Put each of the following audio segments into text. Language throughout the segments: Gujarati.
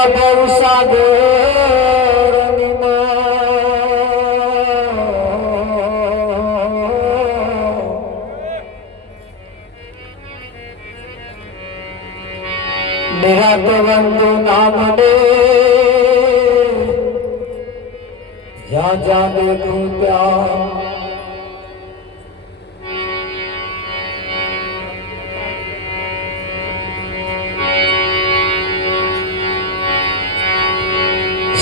આ ભવસાગરની નિરાત વંદુ નામને જ્યાં જ્યાં દેખું ત્યાં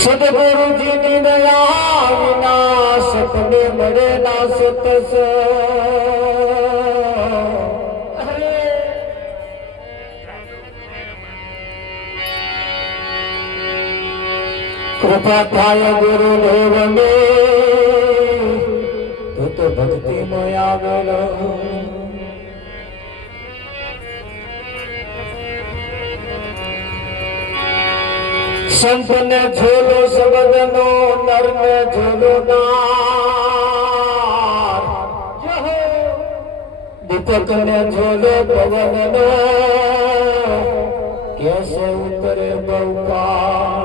સદગુરુજીની દયા વિના સતને મળે ના સતસ કૃપા થાય ગુરુદેવને તો ભક્તિમય આગળ સંતને ઝોલો શબ્દનો નરને ઝોલો નાર દીપકને ઝોલો પવનનો કેસે ઉતરે બહુકા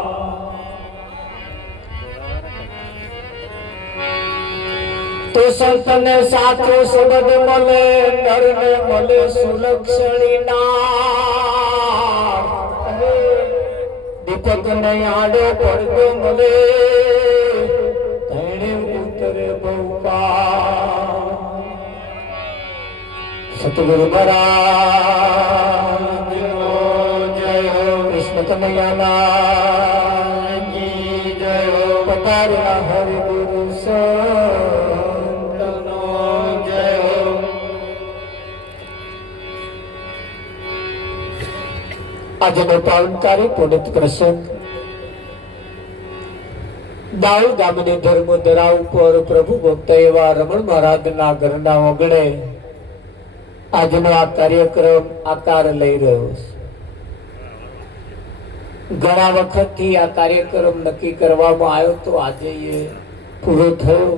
તો સંતને સાચો શબ્દ મળે નરને મળે સુલક્ષણી નાર દીપક ને આડો પડતો મળે ધણે ઉતરે બહુકા સતગુરુ મહારાજ જય હો કૃષ્ણ કનૈયાલાલ કી જય હો પધાર્યા હરિ ગુરુ સંતનો જય હો આજનો પાવનકારી પુનિત પ્રસંગ દાઉ ગામની ધર્મધરા ઉપર પ્રભુ ભક્ત એવા રમણ મહારાજના ઘરના ઓગણે આજનો આ કાર્યક્રમ આકાર લઈ રહ્યો છે. ઘણા વખતથી આ કાર્યક્રમ નક્કી કરવામાં આવ્યો તો આજે એ પૂરો થયો.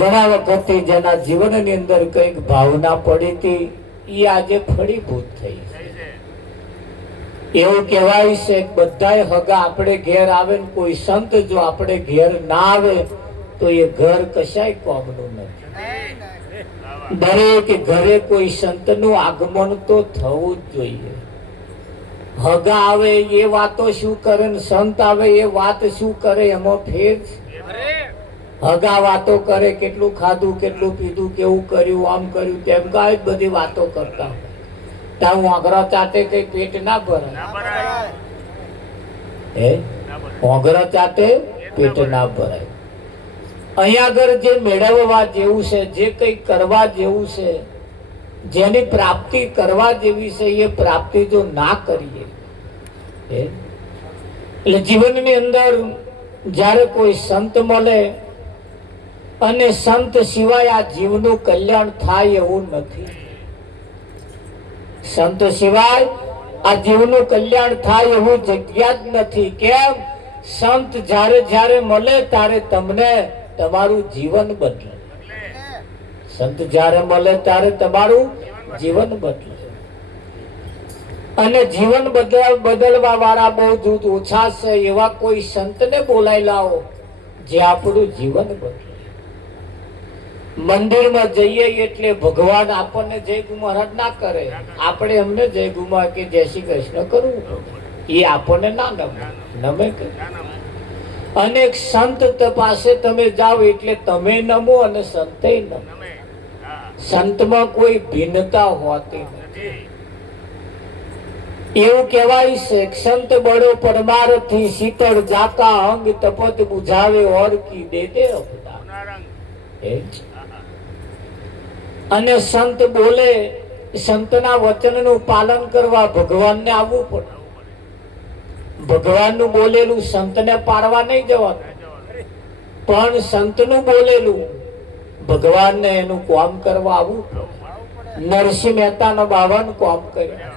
ઘણા વખતથી જેના જીવનની અંદર કંઈક ભાવના પડી હતી એ આજે ફળીભૂત થઈ. એવું કહેવાય છે બધાય હગા આપણે ઘેર આવે ને કોઈ સંત જો આપણે ઘેર ના આવે તો એ ઘર કશાય કોમનું નથી. દરેક ઘરે કોઈ સંતનું આગમન તો થવું જ જોઈએ. હગા આવે એ વાતો શું કરે ને સંત આવે એ વાત શું કરે એમાં ફેર. હગા વાતો કરે કેટલું ખાધું કેટલું પીધું કેવું કર્યું આમ કર્યું તેમ કાંઈ જ બધી વાતો કરતા હોય. ત્યાં ઓગરા ચાટે કઈ પેટ ના ભરાય. ઓગરા ચાટે પેટ ના ભરાય. અહીંયા આગળ જે મેળવવા જેવું છે, જે કઈ કરવા જેવું છે, જેની પ્રાપ્તિ કરવા જેવી છે એ પ્રાપ્તિ જો ના કરીએ એટલે જીવનની અંદર જ્યારે કોઈ સંત મળે અને સંત સિવાય આ જીવનું કલ્યાણ થાય એવું નથી. સંત સિવાય આ જીવનું કલ્યાણ થાય એવું જગ્યા જ નથી. કેમ? સંત જ્યારે જ્યારે મળે ત્યારે તમને તમારું જીવન બદલે. સંત જ્યારે મળે ત્યારે તમારું જીવન બદલે. અને જીવન બદલવા વાળા બહુ જૂથ ઓછા છે. એવા કોઈ સંતને બોલાવી લાવો જે આપણું જીવન બદલે. મંદિરમાં જઈએ એટલે ભગવાન આપણને જય ગુ મહારાજ ના કરે, આપણે એમને જય ગુ મહારાજ કે જય શ્રી કૃષ્ણ કરવું એ આપણને ના નમે. અનેક સંત પાસે તમે જાઓ એટલે તમે નમો અને સંતે નમો. સંતમાં કોઈ ભિન્નતા હોતી નથી. એવું કહેવાય છે સંત બળો પરમારથી શીતળ જાકા અંગ તપત બુઝાવે ઓર કી દે દે અવતાર. અને સંત બોલે, સંતના વચનનું પાલન કરવા ભગવાનને આવવું પડે. ભગવાનનું બોલેલું સંતને પાડવા નહીં જવાનું, પણ સંતનું બોલેલું ભગવાનને એનું કામ કરવા આવવું પડે. નરસિંહ મહેતાનો 52 કામ કર્યા.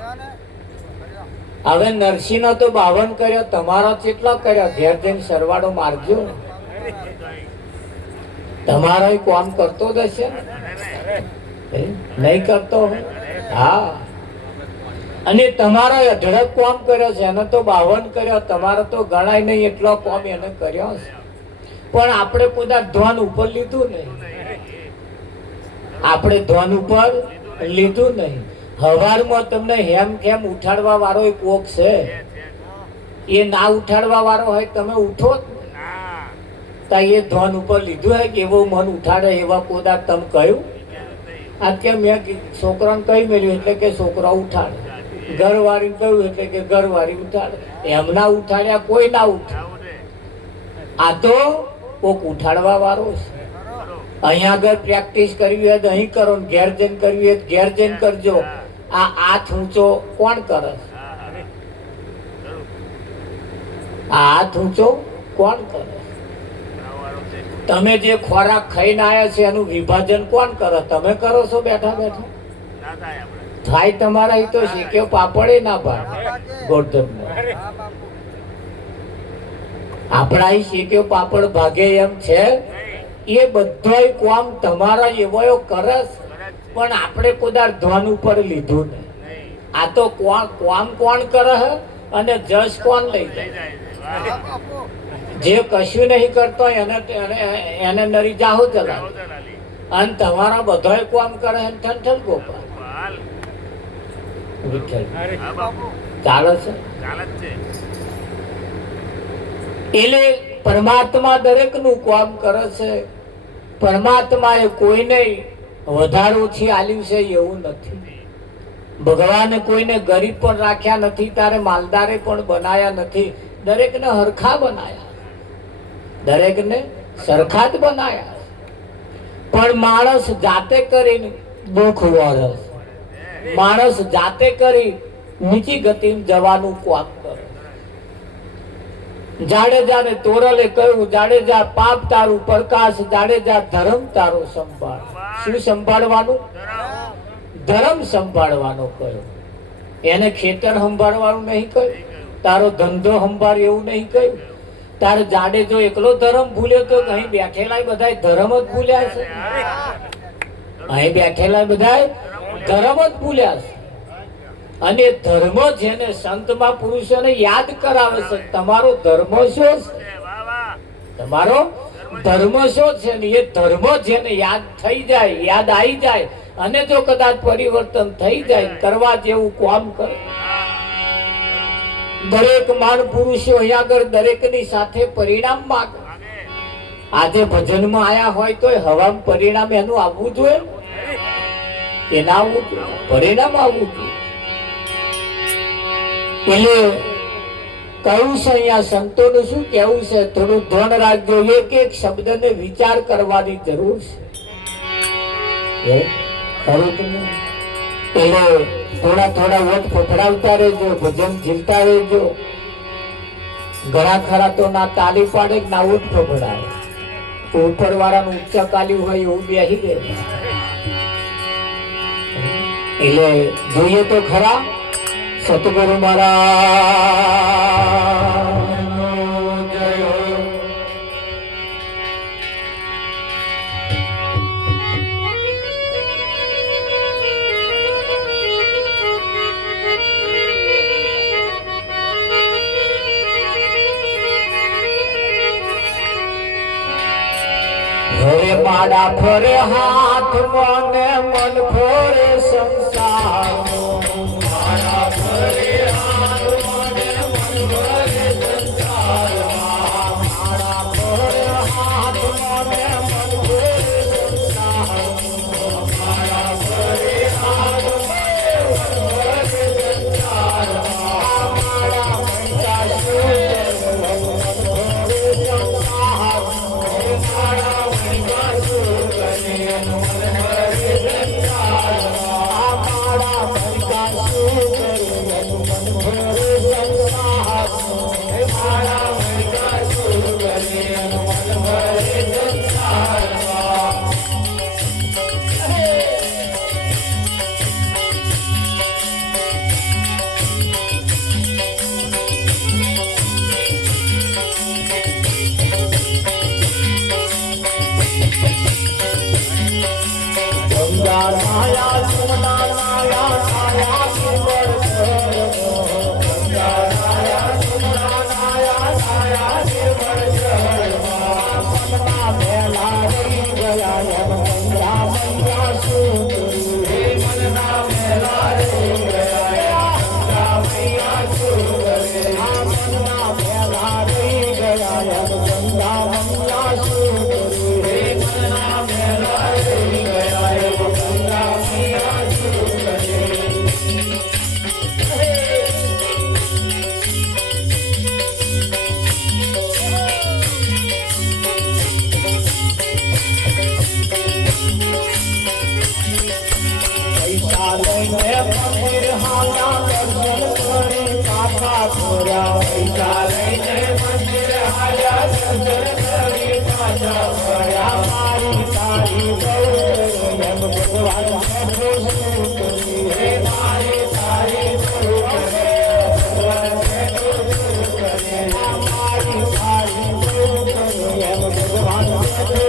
હવે નરસિંહનો તો 52 કર્યો, તમારા કેટલા કર્યા? ઘેર જઈને સરવાળો મારજો. તમારો કામ કરતો જ હશે ને? નહીં કરતો? હા. અને તમારો અઢળક કોમ કર્યો છે, એને તો 52 કર્યો, તમારો તો ગણાય નહીં એટલો કોમ એને કર્યો છે. પણ આપણે પોતા ધ્યાન ઉપર લીધું નહીં, આપણે ધ્યાન ઉપર લીધું નહીં. હવારમાં તમને હેમ ખેમ ઉઠાડવા વાળો એક કોક છે, એ ના ઉઠાડવા વાળો હોય તમે ઉઠો જ તો એ ધ્યાન ઉપર લીધું હોય કે એવો મન ઉઠાડે એવા કોદા તમે કહ્યું? આ કે મેં છોકરાને કહી મેળ્યું એટલે કે છોકરા ઉઠાડે, ઘરવાળી કહ્યું એટલે કે ઘરવાળી ઉઠાડે. એમના ઉઠાડ્યા કોઈ ના ઉઠાડે. આ તો કોક ઉઠાડવા વાળો છે. અહીંયા આગળ પ્રેક્ટિસ કરવી હોય તો અહીં કરો, ઘેર જઈને કરવી હોય ઘેર જઈને કરજો. આ હાથ ઊંચો કોણ કરે? આ હાથ ઊંચો કોણ કરે? તમે જે ખોરાક ખાઈને આવ્યા છે એનું વિભાજન કોણ કરે? તમે કરો છો બેઠા બેઠા? થાય તમારા એ તો શેક્યો પાપડે ના ભાગે ગોઠણ. આપણા અહીં શેક્યો પાપડ ભાગે એમ છે. એ બધોય કામ તમારા એવો કરે, પણ આપણે કોદાર ધ્યાન ઉપર લીધું નહીં. આ તો કામ કોણ કરે હે અને જશ કોણ લઈ જાય? જે કશું નહીં કરતો એને નરી જાહો ચલાવે, અને તમારા બધાય કામ કરે ઠંઠલ ગોપાલ ચાલે છે. એટલે પરમાત્મા દરેક નું કામ કરે છે. પરમાત્મા એ કોઈને વધારે ઓછી આલ્યું છે એવું નથી. ભગવાને કોઈને ગરીબ પણ રાખ્યા નથી, તારે માલદારે પણ બનાયા નથી. દરેકને હરખા બનાયા, દરેકને સરખા જ બનાયા. પણ માણસ જાતે કરીને દુઃખ વરસ, માણસ જાતે કરી નીચી ગતિ જવાનું કામ કરે. જાડેજાને તોરલે કહ્યું, જાડેજા પાપ તારું પ્રકાશ, જાડેજા ધર્મ તારો સંભાળ. શું સંભાળવાનું? ધર્મ સંભાળવાનો કહ્યું. એને ખેતર સંભાળવાનું નહીં કહ્યું, તારો ધંધો સંભાળ એવું નહીં કહ્યું. તારે જાડેજો એકલો ધર્મ ભૂલ્યો તો અહીં બેઠેલા બધા ધર્મ જ ભૂલ્યા છે. અહીં બેઠેલા બધા ધર્મ જ ભૂલ્યા છે. અને ધર્મ જેને સંતમાં પુરુષોને યાદ કરાવે છે. તમારો ધર્મ શું છે? તમારો ધર્મ શું છે? ને એ ધર્મ જેને યાદ થઈ જાય, યાદ આવી જાય, અને જો કદાચ પરિવર્તન થઈ જાય, કરવા જેવું કામ કરે. દરેક માન પુરુષો અહીંયા આગળ દરેકની સાથે પરિણામ માંગે. આજે ભજનમાં આયા હોય તો હવામાં પરિણામ એનું આવવું જોઈએ કે ના આવવું જોઈએ? પરિણામ આવવું જોઈએ. એટલે કહ્યું છે અહીંયા સંતોનું શું કેવું છે? થોડું ધ્યાન રાખજો. એક એક શબ્દને વિચાર કરવાની જરૂર છે. ખરું કે નહીં? એટલે થોડા થોડા વટ ફફડાવતા રહેજો, ભજન ઝીલતા રહેજો. ઘણા ખરા તો ના તાલી પાડે ના વટ ફફડાવે. ઉપર વાળાનું ઉચ્ચા કાલ્યું હોય એવું બેસી રહે. એટલે જોઈએ તો ખરા સતગુરુ મહારાજ જય. હરે માડા ફરે હાથ મને મન ફરે સંસાર. માડા ફરે હાથ મને મન ફરે સંસાર. માડા ફરે હાથ મને મન ફરે સંસાર. માડા ફરે હાથ મને મન ફરે સંસાર. માડા મંતા શું મન ફરે સંસાર. માડા Hare ગંગા મૈયા શું કરું રે મનના મેલા રહી ગયા એમ ગંગા મૈયા શું કરે પૈસા લઈને મંદિર હાલા દર્શન કરી પાછા ફર્યા પૈસા લઈને મંદિર હાલ્યા દર્શન કરી પાછા ફર્યા મારી તારી ગૌર એમ ભગવાન શું કરી હે મારી તારી ગૌર ભગવાન શું કરે મારી તારી ગૌર એમ ભગવાન શું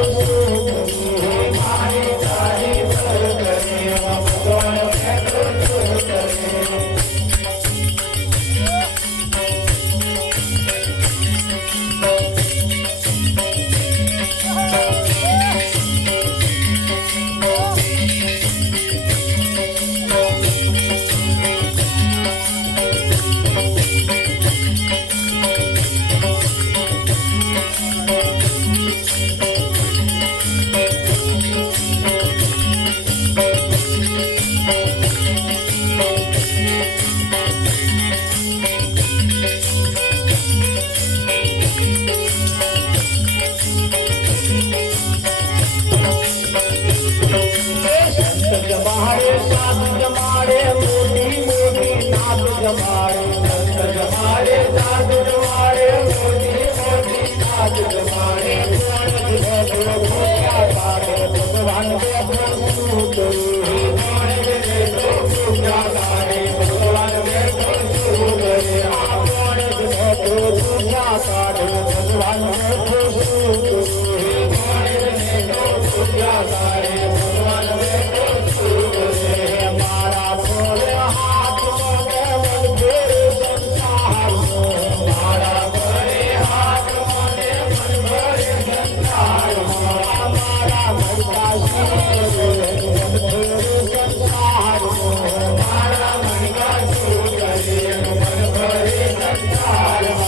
કરી હે મારી તારી ગૌર ભગવાન શું કરે जमाड़े साथ जमाड़े मोटी मोटी नाथ जमाड़े संत जमाड़े साथ जमाड़े मोटी मोटी नाथ जमाड़े भगवान के पूजा करे भगवान के पूजा करे भगवान के पूजा करे भगवान मारा भोले हाथ मोने मन भरे संसार मारा भोले हाथ मोने मन भरे संसार मारा भरता मन भरे संसार मारा मन का करे मन भरे संसार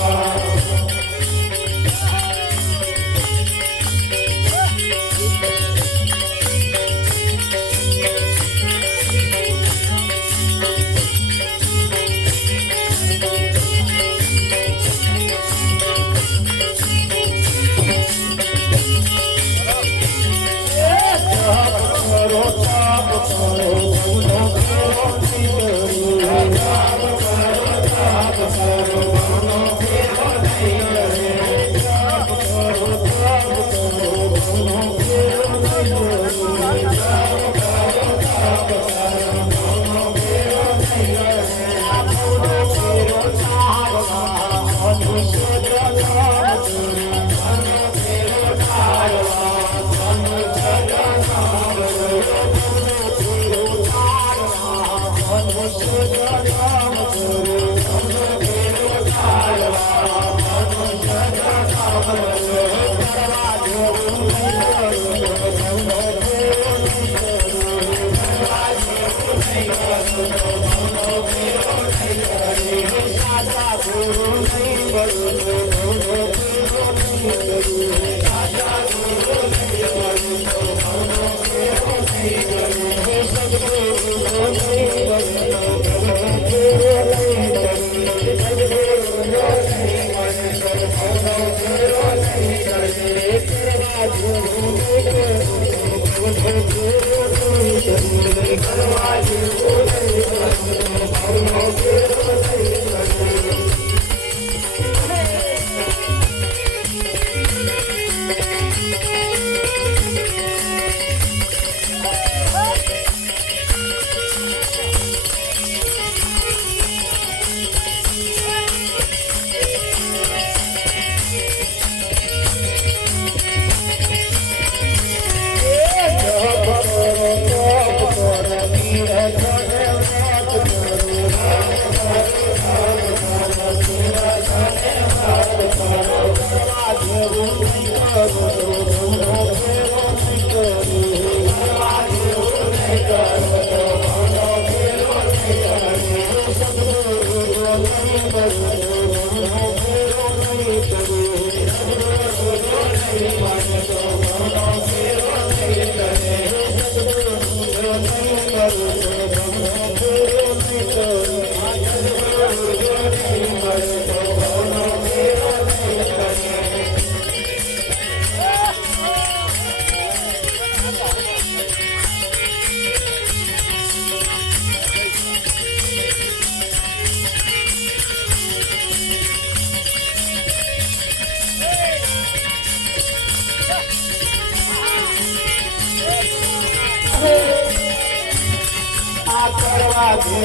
સપનામાં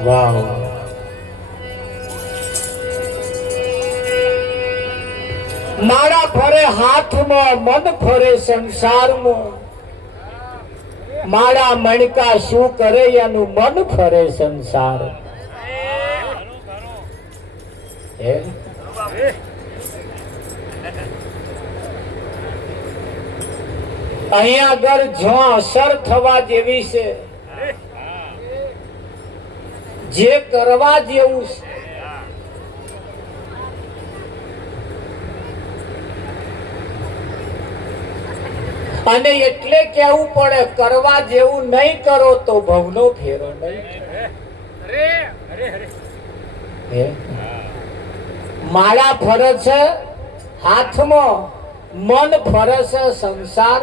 વાહ મારા ફરે હાથમાં મન ફરે સંસારમાં મારા મણકા શું કરે એનું મન ફરે સંસાર અહીંયા આગળ જો અસર થવા જેવી છે જે કરવા જેવું છે અને એટલે કેવું પડે કરવા જેવું નહીં કરો તો ભવનો ફેરો નહીં માળા ફરે છે હાથમાં મન ફરે છે સંસાર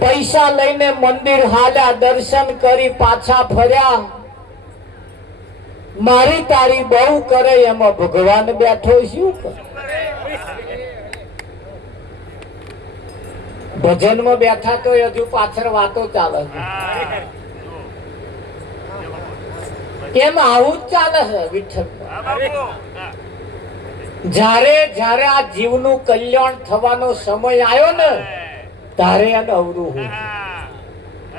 પૈસા લઈને મંદિર હાલ્યા દર્શન કરી પાછા ફર્યા મારી તારી બહુ કરે એમાં ભગવાન બેઠો શું કરે ભજનમાં બેઠા તો હજુ પાછળ વાતો ચાલે છે એમ આવું જ ચાલે છે વિઠ્ઠલ જ્યારે જ્યારે આ જીવનું કલ્યાણ થવાનો સમય આવ્યો ને તારે એને અવરું હું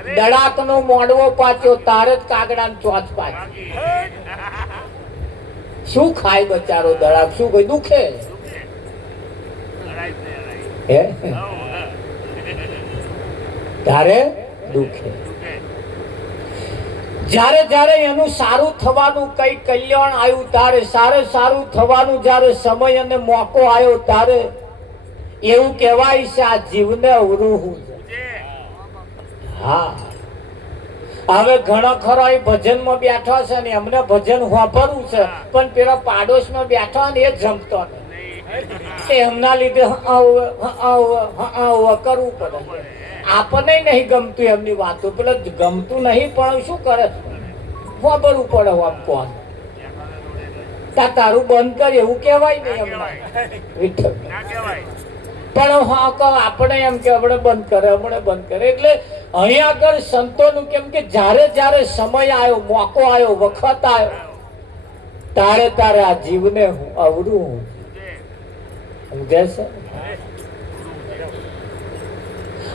દડાક નો મોડવો પાછો તારે જ કાગડા ને ચોચ પાછી શું ખાય બચારો દડાક શું કોઈ દુખે તારે દુખે જ્યારે જ્યારે એનું સારું થવાનું કઈ કલ્યાણ આવ્યું તારે સારું થવાનું જ્યારે સમય અને મોકો આવ્યો તારે એવું કહેવાય છે આ જીવને અવરું હું હા હવે ઘણો ખરો એ ભજનમાં બેઠો છે ને એમને ભજન વાપરવું છે પણ પેલા પાડોશમાં બેઠો ને એ જમતો નહીં એમના લીધે કરવું પડે આપણને નહીં ગમતું એમની વાતો પેલા ગમતું નહીં પણ શું કરે વાપરવું પડે કોણ તારું બંધ કરે એવું કેવાય નહીં એમના વિઠ્ઠલ પણ આપણે એમ કે હમણે બંધ કરે એટલે અહીંયા આગળ સંતોનું કેમ કે જ્યારે જ્યારે સમય આવ્યો મોકો આવ્યો વખત આવ્યો તારે આ જીવને હું અવરું હું સમજે છે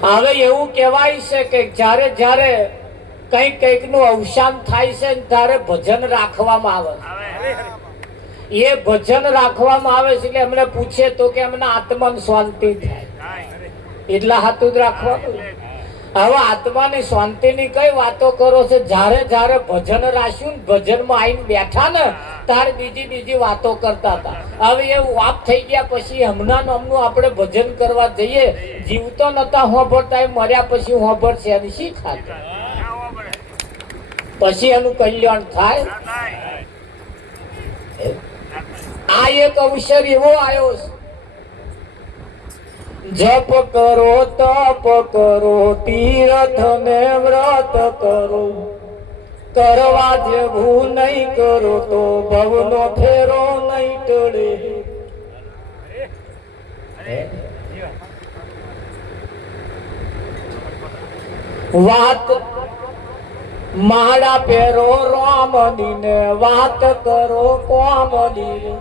હવે એવું કહેવાય છે કે જ્યારે જ્યારે કઈક નું અવસાન થાય છે ત્યારે ભજન રાખવામાં આવે એ ભજન રાખવામાં આવે છે એટલે એમને પૂછે તો કે એમને આત્માને શાંતિ થાય એટલા હાથું જ રાખવાનું હવે આત્માની શાંતિની કઈ વાતો કરો છો જ્યારે જ્યારે ભજન રાખ્યું ને ભજનમાં આવીને બેઠા ને ત્યારે બીજી વાતો કરતા હતા હવે એ વાપ થઈ ગયા પછી હમણાં આપણે ભજન કરવા જઈએ જીવતો નતા હોભરતા મર્યા પછી હોભરશે એની શી ખાતર પછી એનું કલ્યાણ થાય? આ એક અવસર એવો આવ્યો છે, જપ કરો, તપ કરો, તીર્થ ને વ્રત કરો, કરવા જેવું નહીં કરો તો ભવનો ફેરો નહીં ટળે. વાત માળા પહેરો રામની ને વાત કરો કોમની.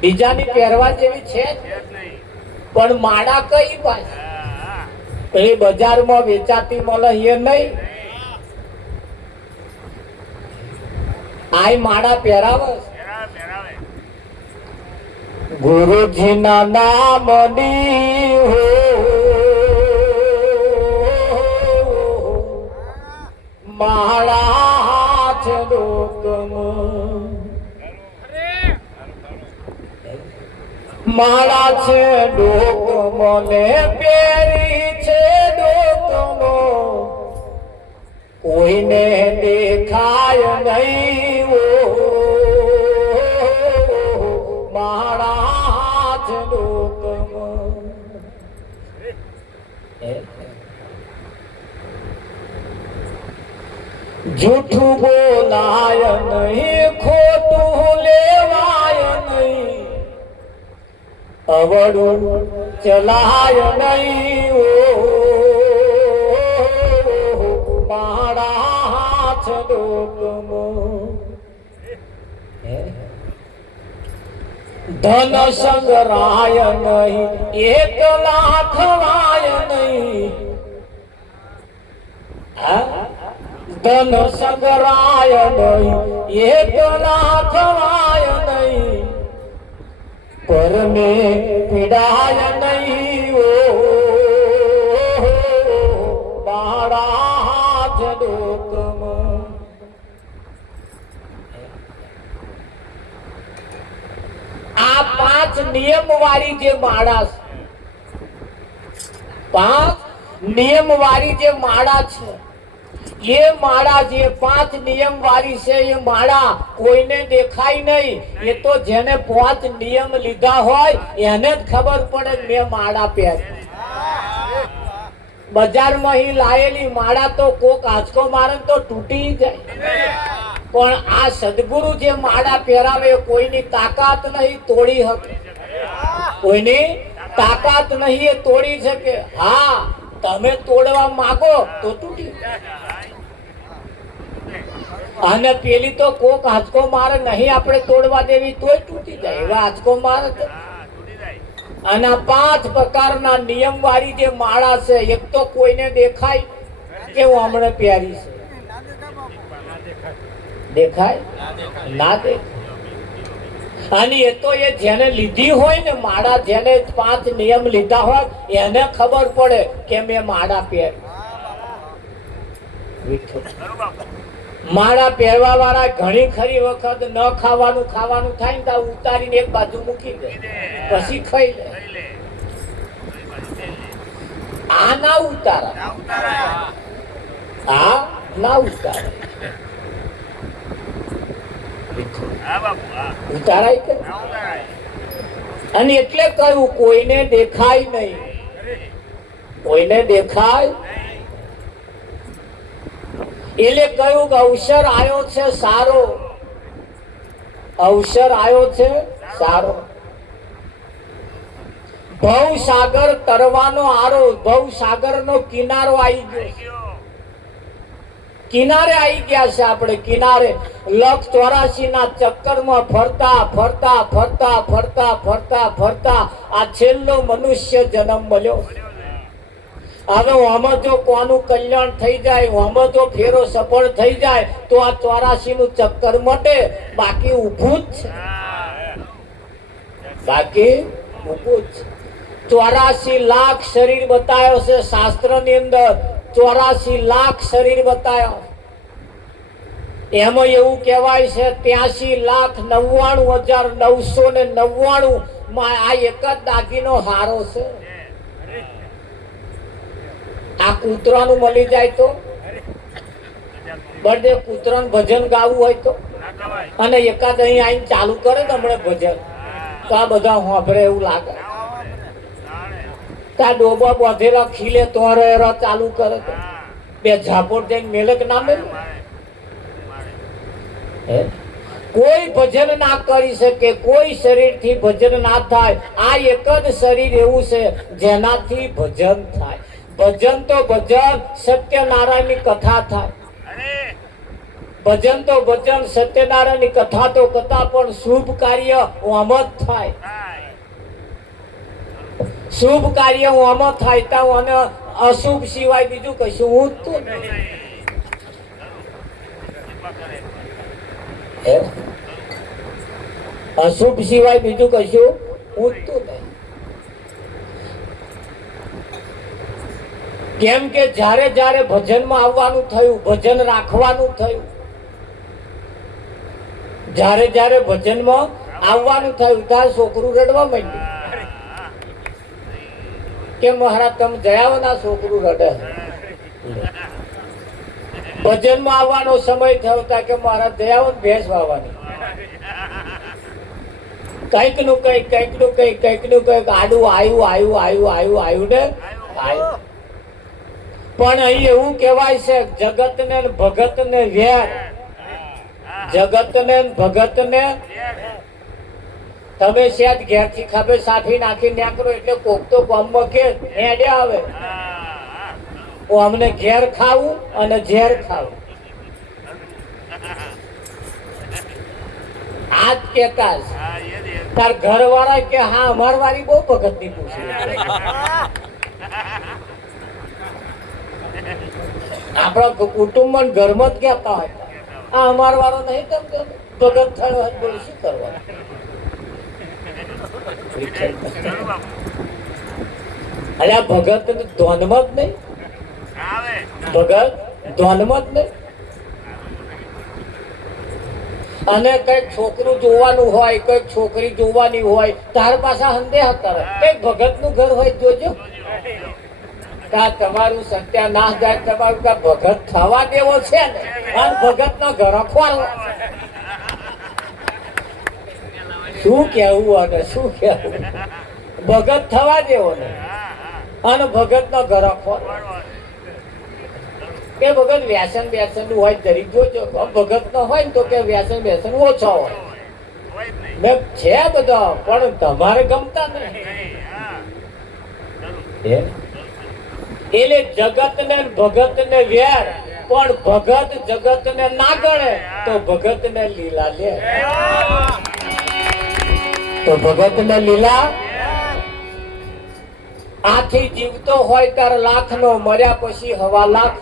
બીજાની પહેરવા જેવી છે પણ માળા કઈ ભાઈ એ બજારમાં વેચાતી મળે એ નહીં. આ માળા પહેરાવે ગુરુજીના નામની હો માળા છે લોકમાં, માળા છે ડોકમાં ને પહેરી છે ડોકમાં, કોઈને દેખાય નહીં ઓ માળા છે ડોકમાં. જૂઠું બોલાય નહીં, ખોટું લેવાય નહીં, અવળું ચલાય નહીં ઓ માળા છે ડોકમાં. ધન સંગ્રહાય નહીં, 1 લાખ વાય નહીં, ધન સંગ્રહાય નહીં, 1 લાખ વાય નહીં, પરમે પીડાય નહીં ઓ માળા છે ડોકમાં. આ 5 નિયમ વાળી જે માળા છે, 5 નિયમ વાળી જે માળા છે, એ માળા જે 5 નિયમ વાળી છે એ માળા કોઈને દેખાય નહીં. એ તો જેને 5 નિયમ લીધા હોય એને જ ખબર પડે મેં માળા પહેરી. બજારમાં ही લાયેલી માળા તો કોક આંચકો મારે તો તૂટી જાય, પણ આ સદગુરુ જે માળા પહેરાવે કોઈની તાકાત નહીં તોડી શકે, કોઈની તાકાત નહીં એ તોડી શકે. હા, તમે તોડવા માંગો તો તૂટી અને પેલી તો કોક આંચકો મારે નહીં આપણે તોડવા દેવી તોય તૂટી જાય, એવા આંચકો મારે તો. અને 5 પ્રકારના નિયમ વાળી જે માળા છે, એક તો કોઈને દેખાય કે હું હમણાં પહેરી છે, દેખાય ના દેખાય. અને એ તો એ જેને લીધી હોય ને માળા, જેને 5 નિયમ લીધા હોય એને ખબર પડે કે મેં માળા પહેરી. માળા પહેરવા વાળા ઘણી ખરી વખત ન ખાવાનું થાય ને તો ઉતારીને એક બાજુ મૂકી દે, પછી ખાઈ લે. આ ના ઉતારા, આ ના ઉતારા, ઉતારાય કે. અને એટલે કહ્યું કોઈને દેખાય નહીં, કોઈને દેખાય. એટલે કહ્યું કે અવસર આવ્યો છે સારો, અવસર આવ્યો છે સારો. ભવસાગર તરવાનો આરો, ભવસાગરનો કિનારો આવી ગયો, કિનારે આવી ગયા છે આપણે. કિનારે 184 ના ચક્કરમાં ફરતા ફરતા ફરતા ફરતા ફરતા ફરતા આ છેલ્લો મનુષ્ય જન્મ મળ્યો. હવે આમાં જો કોનું કલ્યાણ થઈ જાય, આમાં જો ફેરો સફળ થઈ જાય તો આ 84 નું ચક્કર મટે, બાકી ઊભું જ છે, બાકી ઊભું જ છે. 84 લાખ શરીર બતાવ્યો છે શાસ્ત્ર ની અંદર, 84 લાખ શરીર બતાવ્યો. એમાં એવું કહેવાય છે 83,99,999 માં આ એક જ દાગીનો હારો છે. આ કૂતરાનું મળી જાય તો બળદેવ કૂતરાને ભજન ગાવું હોય તો અને એકાદ અહીં આવીને ચાલુ કરે ને હમણાં ભજન તો આ બધા હોભરે એવું લાગે. ત્યાં ડોબા બાંધેલા ખીલે તો ચાલુ કરે તો બે ઝાપોટ જઈને મેલક ના મેલું. કોઈ ભજન ના કરી શકે, કોઈ શરીરથી ભજન ના થાય. આ એક જ શરીર એવું છે જેનાથી ભજન થાય. ભજન તો ભજન સત્યનારાયણની કથા થાય. ભજન તો ભજન સત્યનારાયણની કથા તો કથા, પણ શુભ કાર્ય ઓમ જ થાય. શુભ કાર્ય ઓમ થાય તો અને અશુભ સિવાય બીજું કશું ઉઠતું નહીં. અશુભ સિવાય બીજું કશું ઉઠતું નહીં. કેમ કે જ્યારે જ્યારે ભજનમાં આવવાનું થયું, ભજન રાખવાનું થયું, જ્યારે જ્યારે ભજનમાં આવવાનું થયું ત્યારે છોકરું રડવા માંડ્યું કે મહારાજ તમે જયા ના છોકરું રડે. ભજનમાં આવવાનો સમય થયો તા કે મહારાજ જયા ભેંસ વાવવાની. કઈક નું કઈક આડું આવ્યું ને આવ્યું. પણ અહીં એવું કહેવાય છે જગત ને ભગત ને વેર. જગત ને ભગત ને તમે શેઠ ઘેર થી ખાબે સાફી નાખી નાખરો એટલે કોક તો ગામમાં કે હેડે આવે અમને ઘેર ખાવું અને ઝેર ખાવું. આજ કેતા તાર ઘર વાળા કે હા અમાર વાળી બહુ ભગત ની પૂછી. આપણા કુટુંબ ઘરમાં જ કહેતા હોય આ અમાર વાળો નહીં તમને ભગત થયો બોલ શું કરવાનું. અરે આ ભગત ધોનમાં જ નહીં, ભગત ધોનમાં જ નહીં. અને કઈક છોકરું જોવાનું હોય, કઈક છોકરી જોવાની હોય, તાર પાછા હંદેહ કરે કઈક ભગત નું ઘર હોય જોજો. તમારું સત્યાનાશ જાય. તમારું ભગત થવા દેવો છે ને અને ભગત નો ઘર ખોરવો. શું કેવું અને શું કેવું. ભગત થવા દેવો ને અને ભગત નો ઘર ખોરવો. કે ભગત વ્યસન નું હોય જરી જોજો. ભગત નો હોય ને તો કે વ્યસન ઓછો હોય છે બધા, પણ તમારે ગમતા નહીં. એટલે જગત ને ભગત ને વેર, પણ ભગત જગત ને ના ગણે તો ભગત ને લીલા લે. તો ભગત ને લીલા આથી જીવતો હોય તાર લાખ નો, મર્યા પછી હવા લાખ.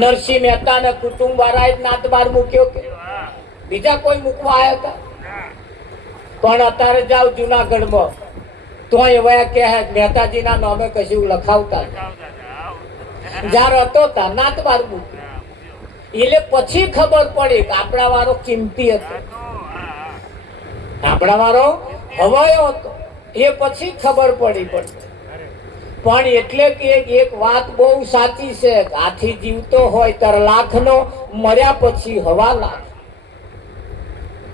નરસિંહ મહેતા ને કુટુંબ વાળા નાત બાર મૂક્યો કે બીજા કોઈ મૂકવા આવ્યા હતા? પણ અત્યારે જાવ જુનાગઢમાં તો એવા કે મહેતાજી ના નામે કશું લખાવતા. જયારે હતો ત્યાં નાત બાર મૂક્યો. એટલે પછી ખબર પડી કે આપણા વાળો કિંમતી હતો, આપણા વાળો હવાયો હતો. એ પછી ખબર પડી. પણ એટલે કે એક વાત બહુ સાચી છે, આથી જીવતો હોય તાર લાખ નો, મર્યા પછી હવા લાખ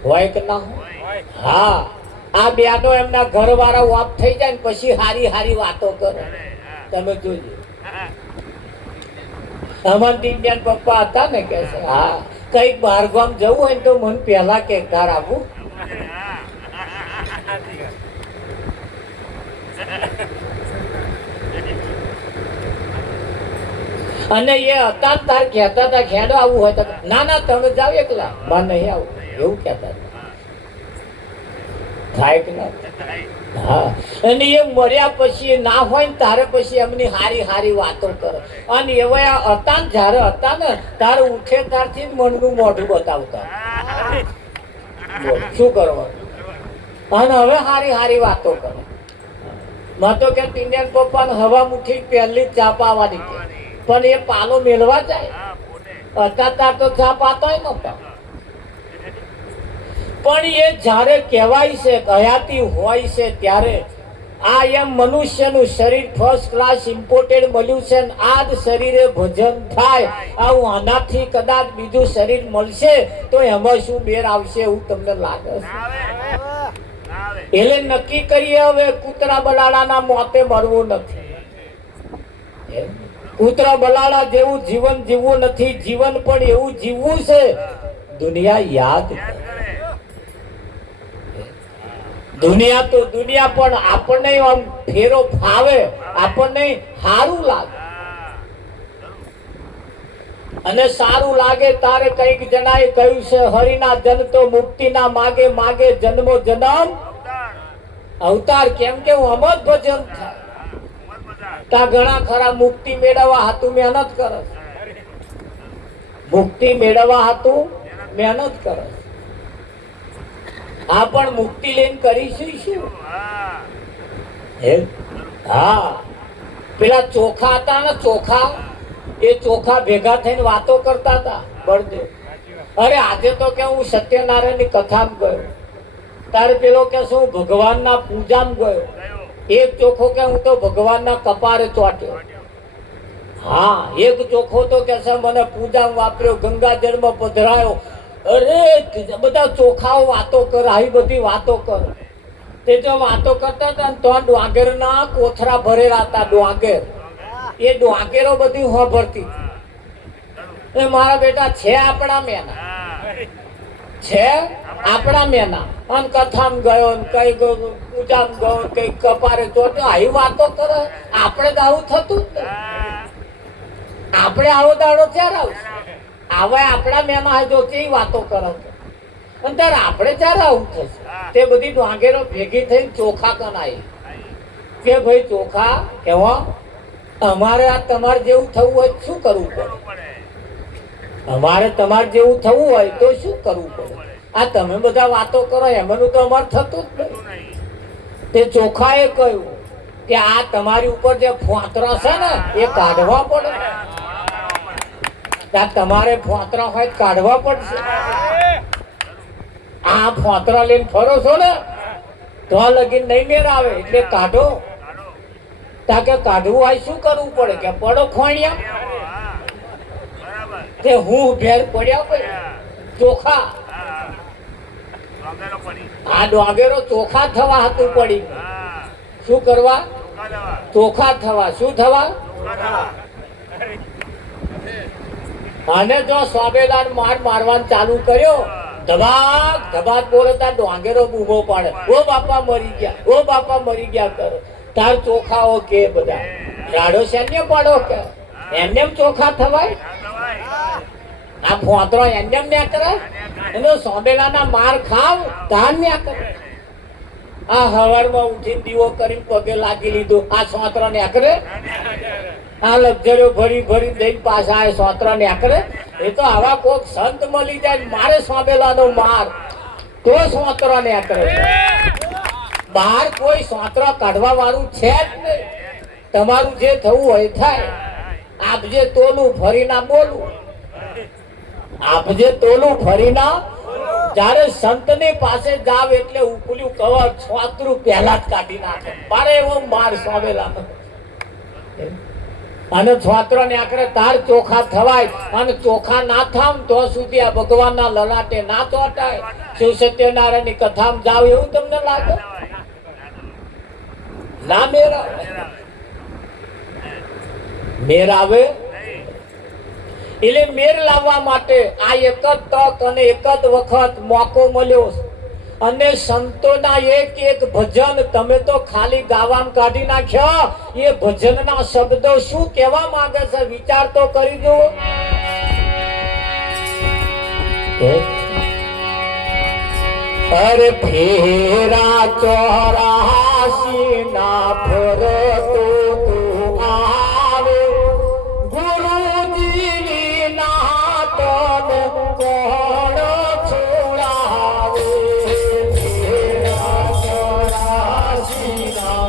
હોય કે ના હોય. હા, આ બેનો એમના ઘર વાળા વાપ થઈ જાય ને પછી હારી હારી વાતો કરે. તમે જોજો. અમન ઇન્ડિયન પપ્પા હતા ને કે હા કઈક બહાર ગામ જવું હોય ને તો મને પેલા કે ઘર આવું. અને એ હતા તાર કહેતા હતા ખેડો આવું હોય તો ના ના તમે જાવ એકલા, માં નહીં આવું એવું કહેતા થાય કે ના. હા, અને એ મર્યા પછી ના હોય ને તારે પછી એમની હારી હારી વાતો કરે. અને એવા હતા ને જયારે હતા ને તારે ઉઠે ત્યારથી જ મનનું મોઢું બતાવતા. શું કરવાનું? અને હવે હારી હારી વાતો કરે. માં તો કે ઇન્ડિયન પપ્પા ને હવા મુઠી પહેલી જ ચા પાવાની, પણ એ પાલો મેળવા જાય. અત્યાર તો ચા પાતા નતા. પણ એ જયારે કહેવાય છે હયાતી હોય છે ત્યારે આ એમ મનુષ્યનું શરીર ફર્સ્ટ ક્લાસ ઇમ્પોર્ટેડ મળ્યું છે ને આ જ શરીરે ભજન થાય. આવું આનાથી કદાચ બીજું શરીર મળશે તો એમાં શું મેર આવશે એવું તમને લાગે છે? એટલે નક્કી કરીએ હવે કૂતરા બલાડાના મોતે મરવું નથી. કૂતરા બલાડા જેવું જીવન જીવવું નથી. જીવન પણ એવું જીવવું છે દુનિયા યાદ કરે. દુનિયા તો દુનિયા પણ આપણને આમ ફેરો ફાવે, આપણને સારું લાગે અને સારું લાગે તારે કઈક જણાએ કહ્યું છે હરિના જન તો મુક્તિના માગે માગે જન્મો જન્મ અવતાર. કેમ કે હું અમત ભજન થાય તા ઘણા ખરા મુક્તિ મેળવવા હાતું મહેનત કરે, મુક્તિ મેળવવા હાતું મહેનત કરે. આ પણ મુક્તિ લઈને કરીશું શું? હા, પેલા ચોખા હતા ને ચોખા, એ ચોખા ભેગા થઈને વાતો કરતા હતા બળદેવ. અરે આજે તો કે હું સત્યનારાયણ ની કથામાં ગયો, તારે પેલો કે હું ભગવાનના પૂજામાં ગયો, એક ચોખો કે હું તો ભગવાનના કપારે ચોટ્યો. હા, એક ચોખો તો કે મને પૂજામાં વાપર્યો, ગંગાજળમાં પધરાયો. અરે બધા ચોખાઓ વાતો કર, આવી બધી વાતો કર. તે જો વાતો કરતા હતા તો ડોંગેરના કોથરા ભરેલા હતા. ડોંગેર, એ ડોંગેરો બધી હોભરતી. મારા બેટા છે આપણા મેના, છે આપણા મેના. અને કથામાં ગયો, કઈ પૂજામાં ગયો, કઈ કપારે ચોટ્યો, આવી વાતો કરે. આપણે તો આવું થતું જ નહીં. આપણે આવો દાડો ત્યારે આવશે? આવા આપણા મેના જો કેવી વાતો કરો અને ત્યારે આપણે ત્યારે આવું થશે? તે બધી ડોંગેરો ભેગી થઈને ચોખા કનાઈ કે ભાઈ ચોખા કેવા અમારે આ તમારે જેવું થવું હોય શું કરવું પડે? અમારે તમારે જેવું થવું હોય તો શું કરવું પડે? આ તમે બધા વાતો કરો એમાંનું તો અમારે થતું જ નહીં. તે ચોખાએ કહ્યું કે આ તમારી ઉપર જે ફોતરા છે ને એ કાઢવા પડે. તમારે ફોતરા હોય કાઢવા પડશે. આ ફોતરા લઈને ફરો છો ને તો લગીન નહીં મેર આવે, એટલે કાઢો. તાકે કાઢવું હોય શું કરવું પડે? કે પડો ખોણિયા તે હું ઘેર પડ્યા ભાઈ ચોખા. આ ડોંગેરો ચોખા થવા હતું પડી. શું કરવા? ચોખા થવા. શું થવા? અને જો સોબેદાર મારવાનું ચાલુ કર્યો, ધબાક ધબાક બોલતા ડોંગેરો બૂમો પાડે, ઓ બાપા મરી ગયા, ઓ બાપા મરી ગયા કરો. તાર ચોખાઓ કે બધા રાડો શેને પાડો કે એમને ચોખા થવાય? આ ફોતરો એમને ન્યા કરે એનો સોબેલાના માર ખાવ તાર ન્યા કરે. આ હવારમાં ઉઠીને દીવો કરીને પગે લાગી લીધું, આ સોતરો ન્યા કરે. આ લક્ઝરીઓ ભરી ભરી દઈને પાછા આ સોતરા નેકરે. એ તો આવા કોક સંત મળી જાય મારે સોંબેલાનો માર તો સોતરા નેકરે. બહાર કોઈ સોતરા કાઢવા વાળું છે જ નહીં. તમારું જે થવું હોય થાય. આપજે તોલું ફરીના બોલું, આપજે તોલું ફરીના. જયારે સંત ની પાસે જાવ એટલે ઉપલ્યું કવર છોતરું પહેલા જ કાઢી નાખે. મારે એવો માર સોંબેલાનો. અને છોતરો ને આખરે તાર ચોખા થવાય. અને ચોખા ના થાવ તો સુધી આ ભગવાનના લલાટે ના ચોટાય. શિવ સત્યનારાયણ ની કથામાં જાવ એવું તમને લાગે? ના મેર આવે. મેર આવે એટલે મેર લાવવા માટે આ એક જ તક અને એક જ વખત મોકો મળ્યો. અને સંતોના એક એક ભજન તમે તો ખાલી ગાવામાં કાઢી નાખ્યા. એ ભજનના શબ્દો શું કહેવા માંગે છે વિચાર તો કરી દો. અરે ફેરા 84 ના ફરતો તું આવે, ગુરુજી ના તન કોણ છોડાવે. ના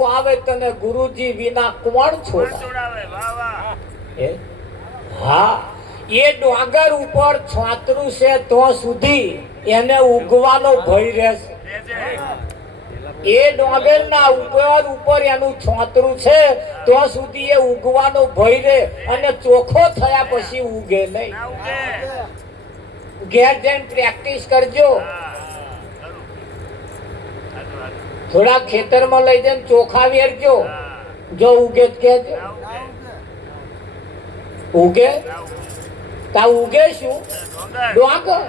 તું આવે તને ગુરુજી વિના કોણ છોડાવે? હા, એ ડોંગર ઉપર છોતરું છે તો સુધી એને ઉગવાનો ભય રહેશે. એ ડોંગરના ઉપર એનું છોતરું છે તો સુધી એ ઉગવાનો ભય રહે, અને ચોખ્ખો થયા પછી ઉગે નહીં. ઘેર જઈને પ્રેક્ટિસ કરજો. થોડા ખેતરમાં લઈ જઈને ચોખા વેરજો, જો ઉગે કેજો. ઉગે તા ઉગે શું? ડોંગર.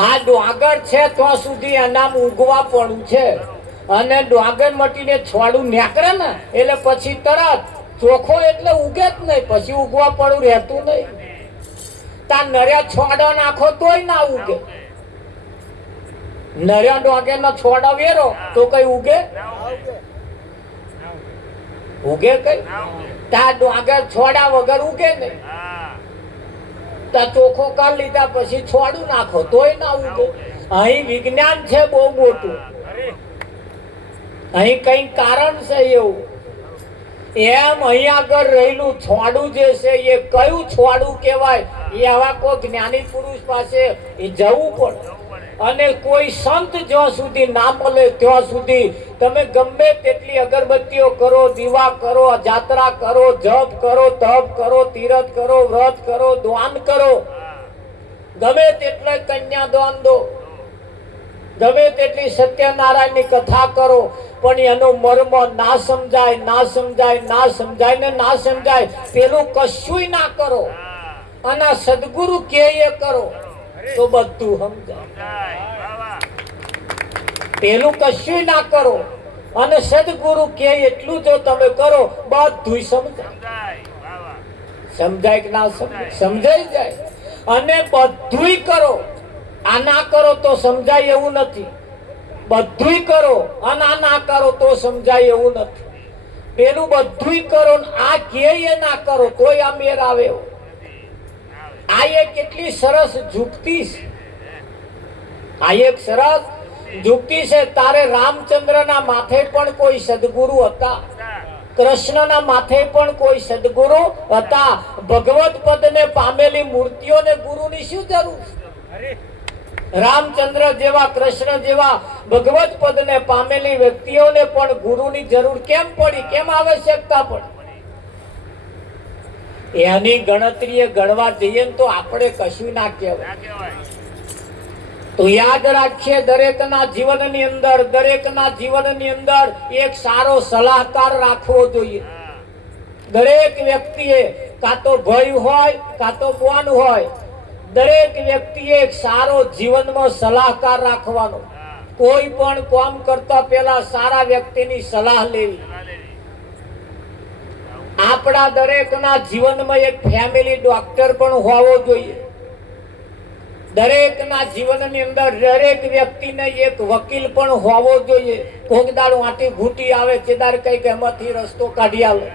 આ ડોંગર છે તો સુધી એનામ ઉગવા પડવું છે, અને ડોંગર મટીને છોડું નીકળે ને એટલે પછી તરત ચોખ્ખો એટલે ઉગે જ નહીં, પછી ઉગવા પડવું રહેતું નહીં. તા નર્યા છોડો નાખો તોય ના ઉગે. નર્યા ડોંગર નો છોડો વેરો તો કઈ ઉગે? ઉગે કઈ? તા ડોંગર છોડા વગર ઉગે નહીં. તા ચોખ્ખો કરી લીધા પછી છોડું નાખો તોય ના ઉગે. અહીં વિજ્ઞાન છે બહુ મોટું. અહીં કઈ કારણ છે એવું. એમ અહીં આગળ રહેલું છોડું જે છે એ કયું છોડું કહેવાય એ આવા કોઈ જ્ઞાની પુરુષ પાસે જવું પડે. અને કોઈ સંત જ્યાં સુધી ના મળે ત્યાં સુધી તમે ગમે તેટલી અગરબત્તીઓ કરો, દીવા કરો, જાત્રા કરો, જપ કરો, તપ કરો, તીરથ કરો, વ્રત કરો, દાન કરો, ગમે તેટલે કન્યાદાન દો, ગમે તેટલી સત્યનારાયણની કથા કરો, પણ એનો મર્મ ના સમજાય, ના સમજાય, ના સમજાય ને ના સમજાય પેલું કશુંય ના કરો, અને સદગુરુ કે એ કરો તો બધું સમજાય. પેલું કશું ના કરો અને સદગુરુ કે એટલું જો તમે કરો બધું સમજાય. સમજાય કે ના સમજાય? સમજાઈ જાય. અને બધું કરો, આ ના કરો તો સમજાય એવું નથી. બધું કરો અને આ ના કરો તો સમજાય એવું નથી. પેલું બધું કરો આ કે ના કરો તોય આ મેર આવે. આ એક કેટલી સરસ જુક્તિ છે. આ એક સરસ જુક્તિ છે. તારે રામચંદ્રના માથે પણ કોઈ સદગુરુ હતા, કૃષ્ણના માથે પણ કોઈ સદગુરુ હતા. ભગવત પદને પામેલી મૂર્તિઓને ગુરુની શું જરૂર છે? રામચંદ્ર જેવા, કૃષ્ણ જેવા ભગવત પદને પામેલી વ્યક્તિઓને પણ ગુરુની જરૂર કેમ પડી? કેમ આવશ્યકતા પડી? એની ગણતરીએ ગણવા જઈએ તો આપણે કશું ના કહેવાય. તો યાદ રાખીએ, દરેકના જીવનની અંદર એક સારો સલાહકાર રાખવો જોઈએ. દરેક વ્યક્તિએ કાં તો ભાઈ હોય કાં તો બોન હોય, દરેક વ્યક્તિએ એક સારો જીવનમાં સલાહકાર રાખવાનો. કોઈ પણ કામ કરતા પહેલા સારા વ્યક્તિની સલાહ લેવી. આપણા દરેકના જીવનમાં એક ફેમિલી ડોક્ટર પણ હોવો જોઈએ. દરેકના જીવનની અંદર દરેક વ્યક્તિને એક વકીલ પણ હોવો જોઈએ. કોક દાડો આટી ઘૂંટી આવે ચેદાર કઈક એમાંથી રસ્તો કાઢી આવે.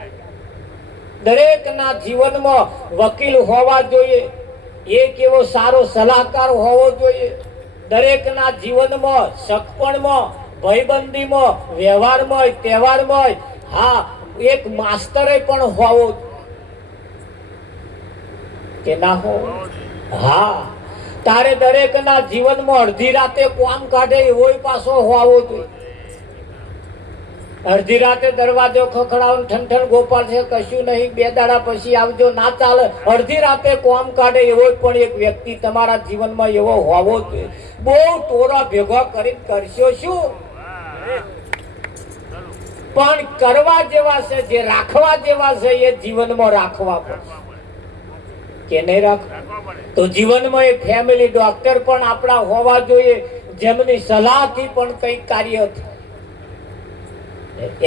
દરેકના જીવનમાં વકીલ હોવા જોઈએ. એક એવો સારો સલાહકાર હોવો જોઈએ. દરેકના જીવનમાં, સગપણમાં, ભાઈબંધીમાં, વ્યવહારમાં, તહેવારમાં હા એક માસ્તરે પણ હોવો કે ના હો? હા, તારે દરેકના જીવનમાં અડધી રાતે કામ કાઢે એવો પાછો હોવો જોઈએ. અડધી રાતે દરવાજો ખખડાવો, ઠંઠણ ગોપાલ છે કશું નહીં, 2 દાડા પછી આવજો, ના ચાલે. અડધી રાતે કામ કાઢે એવો પણ એક વ્યક્તિ તમારા જીવનમાં એવો હોવો જોઈએ. બહુ ટોરા ભેગા કરી કરશો શું? પણ કરવા જેવા છે, જે રાખવા જેવા છે એ જીવનમાં રાખવા પડશે કે નહીં રાખવા? તો જીવનમાં એક ફેમિલી ડોક્ટર પણ આપણા હોવા જોઈએ, જેમની સલાહથી પણ કંઈક કાર્ય થાય.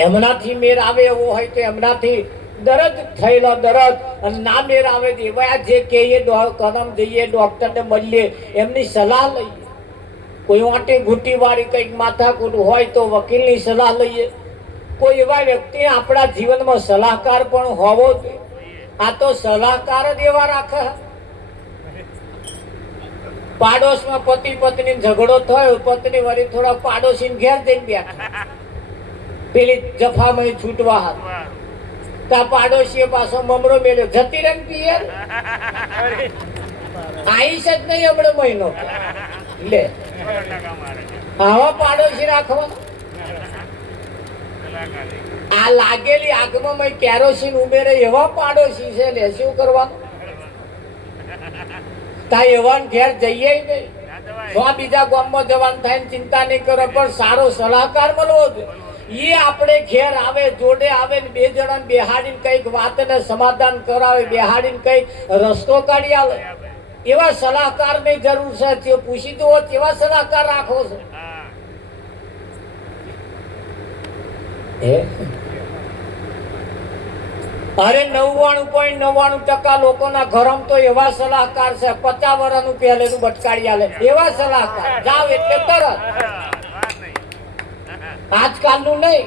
એમનાથી મેર આવે એવો હોય તો એમનાથી દરદ થયેલો દરદ, અને ના મેર આવે એવા જે કહીએ કદમ જઈએ ડોક્ટરને મળીએ, એમની સલાહ લઈએ. કોઈ વાંટી ઘૂંટી વાળી કંઈક માથાકૂટ હોય તો વકીલની સલાહ લઈએ. કોઈ એવા વ્યક્તિ આપણા જીવનમાં સલાહકાર પણ હોવો જોઈએ. આ તો સલાહકાર જ એવા રાખે. પાડોશમાં પતિ પત્ની ઝઘડો થયો, પત્ની વળી થોડા પાડોશી ઘેર જઈને બેઠા, પેલી જફામાં છૂટવા હાથ, ત્યાં પાડોશીએ પાછો મમરો મેળ્યો, જતી રંગ પિયર આઈશ જ નહીં હમણે મહિનો લે, આવા પાડોશી રાખવા. આ લાગેલી આગમાં કેરોસીન ઉમેરે એવા પાડોશી છે, લે શું કરવાનું? તા એવા ઘેર જઈએ નહીં, બીજા ગામમાં જવાનું થાય ને ચિંતા નહીં કરે, પણ સારો સલાહકાર મળવો જોઈએ. એ આપણે ઘેર આવે, જોડે આવે ને બે જણા બેહાડીને કઈક વાતને સમાધાન કરાવે, બેહાડીને કઈક રસ્તો કાઢી આવે, એવા સલાહકાર ની જરૂર છે. તે પૂછી દો કેવા સલાહકાર રાખો છો. અરે 99.99% લોકોના ઘરમ તો એવા સલાહકાર છે, 50 વર્ષનું પહેલેનું બટકાડી આલે એવા સલાહકાર. જાવ એટલે તરત, આજકાલનું નહીં.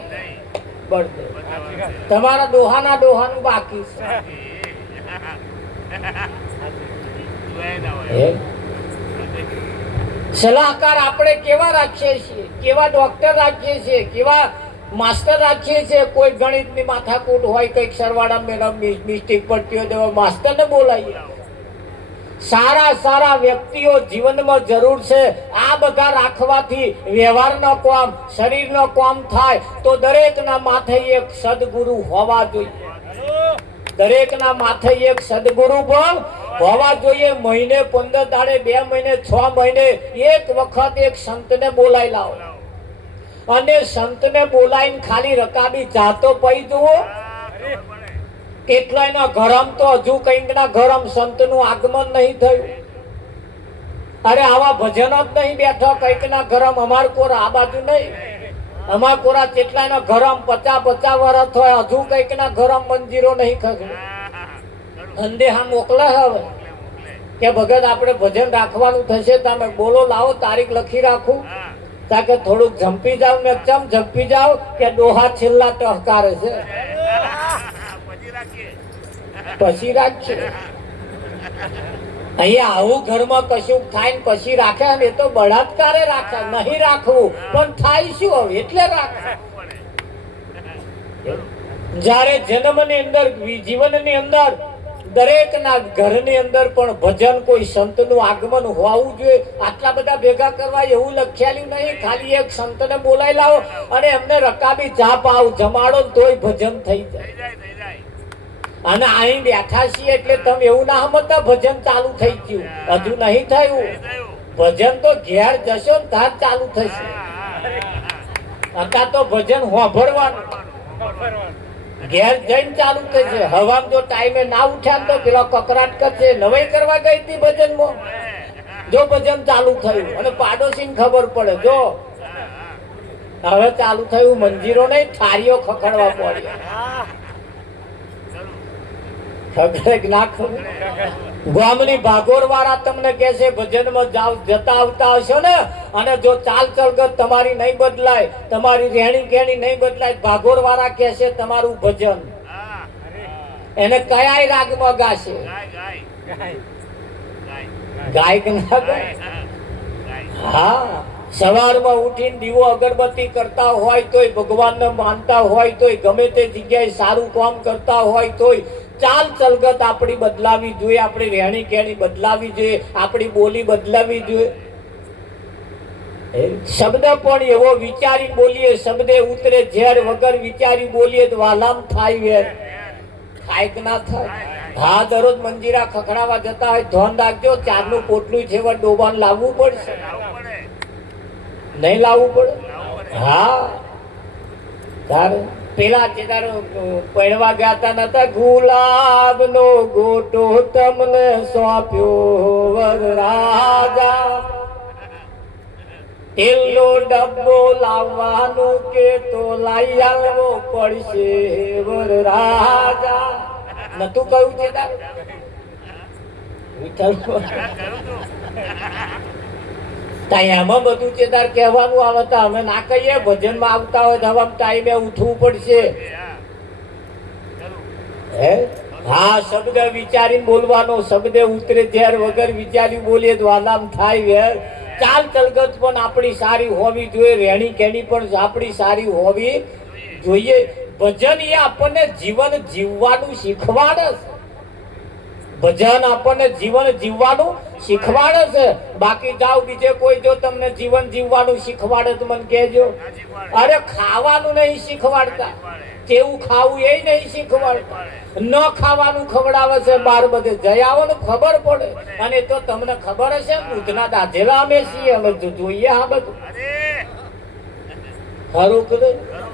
તમારા ડોહાનું બાકી છે. સલાહકાર આપણે કેવા રાખીએ છીએ, કેવા ડોક્ટર રાખીએ છીએ, કેવા માસ્ટર રાખીએ છીએ. કોઈ ગણિતની માથાકૂટ હોય, કઈક સરવાળા મેળવ મિસ્ટેક પડતી હોય તો માસ્ટરને બોલાવીએ. સારા વ્યક્તિઓ જીવનમાં જરૂર છે. આ બધા રાખવાથી વ્યવહારનો કામ, શરીરનો કામ થાય. તો દરેકના માથે એક સદગુરુ હોવા જોઈએ, દરેકના માથે એક સદગુરુ પણ હોવા જોઈએ. મહિને 15 દાડે, 2 મહિને, 6 મહિને એક વખત એક સંતને બોલાવી લાવો, અને સંતને બોલાવીને ખાલી રકાબી જાતો પઈ જુઓ. કેટલાયના ઘરમ તો હજુ કઈકના ઘરમ સંતનું આગમન નહીં થયું. અરે આવા ભજન જ નહીં બેઠો કઈકના ઘરમ. અમાર કોરા આ બાજુ નહીં, અમાર કોરા કેટલાયના ઘરમ 50 વર્ષ હોય, હજુ કઈકના ઘરમ મંજીરો નહીં ખગડે. અંદેહા મોકલે હવે કે ભગત આપણે ભજન રાખવાનું થશે, તમે બોલો, લાવો તારીખ લખી રાખું. તાકે થોડુંક ઝંપી જાવ ને ચમ ઝંપી જાવ કે ડોહા છેલ્લા ટહકારે છે, પછી રાખીએ. અહીંયા આવું ઘરમાં કશું થાય ને પછી રાખે, અને એ તો બળાત્કારે રાખે. નહીં રાખવું પણ થાય શું હવે, એટલે રાખે. જયારે જન્મની અંદર, જીવનની અંદર, દરેકના ઘરની અંદર પણ ભજન, કોઈ સંતનું આગમન હોવું જોઈએ. આટલા બધા ભેગા કરવા એવું લખ્યાલું નહીં. ખાલી એક સંતને બોલાવી લાવો અને એમને રકાબી ચા પાવ જમાડો, તોય ભજન થઈ જાય. અને અહીં બેઠા છીએ એટલે તમે એવું ના સમજતા ભજન ચાલુ થઈ ગયું. હજુ નહીં થયું. ભજન તો ઘેર જશો ને તાર ચાલુ થશે. અત્યારે તો ભજન હોભળવાનું, ઘેર જઈને ચાલુ થશે. હવામાં જો ટાઈમે ના ઉઠ્યા તો પેલો કકરાટ કરશે. નવાઈ કરવા ગઈ હતી ભજનમાં, જો ભજન ચાલુ થયું અને પાડોશીને ખબર પડે, જો હવે ચાલુ થયું, મંજીરો નહીં થાળીઓ ખખડવા પડે. ગામની ભાગોર વાળા તમને કહે છે ભજનમાં જાવ, જતા આવતા હશો ને, અને જો ચાલ ચલગત તમારી નહીં બદલાય, તમારી રહેણી કેણી નહીં બદલાય, ભાગોર વાળા કહે છે તમારું ભજન એને કયા રાગમાં ગાશે? ગાયક ના ગાય. હા, સવારમાં ઉઠીને દીવો અગરબત્તી કરતા હોય તોય, ભગવાનને માનતા હોય તોય, ગમે તે જગ્યાએ સારું કામ કરતા હોય તોય ચાલ ચલગત આપણી બદલાવી જોઈએ, આપણી રહેણી કેણી બદલાવી જોઈએ, આપણી બોલી બદલાવી જોઈએ. શબ્દ પણ એવો વિચારી બોલીએ, શબ્દે ઉતરે ઝેર, વગર વિચારી બોલીએ તો વાલામ થાય વેર. થાય કે ના થાય? હા, દરરોજ મંજીરા ખખડાવા જતા હોય, ધ્યાન રાખજો. 4નું પોટલું છે, ડોબાન લાવવું પડશે, નહીં લાવવું પડે? હા, તારે પેલા ચેતારો પહેરવા ગયા હતા નતા, ગુલાબ નો ગોટો તમને સોંપ્યો વરરાજા, તેલનો ડબ્બો લાવવાનું કે તો લાઈ આવવો પડશે વરરાજા. નતું કહ્યું ચેતાર? એમાં બધું ચેદાર કહેવાનું આવે તો અમે ના કહીએ. ભજનમાં આવતા હોય તો હવે ટાઈમે ઉઠવું પડશે. હે હા, શબ્દ વિચારીને બોલવાનો, શબ્દ ઉતરે ઝેર, વગર વિચારી બોલીએ તો આલામ થાય વેર. ચાલ ચલગત પણ આપણી સારી હોવી જોઈએ, રહેણી કેણી પણ આપણી સારી હોવી જોઈએ. ભજન એ આપણને જીવન જીવવાનું શીખવાડે છે. ભજન આપણને જીવન જીવવાનું શીખવાડે છે. બાકી જાઓ બીજે કોઈ જો તમને જીવન જીવવાનું શીખવાડે તો મને કહેજો. અરે ખાવાનું નહીં શીખવાડતા, કેવું ખાવું એ નહીં શીખવાડતા, ન ખાવાનું ખવડાવે છે. બાર બધે જઈ આવો ને ખબર પડે. અને તો તમને ખબર હશે દૂધના દાધેલા અમે છીએ, અમે જોઈએ આ બધું ખરું કરે.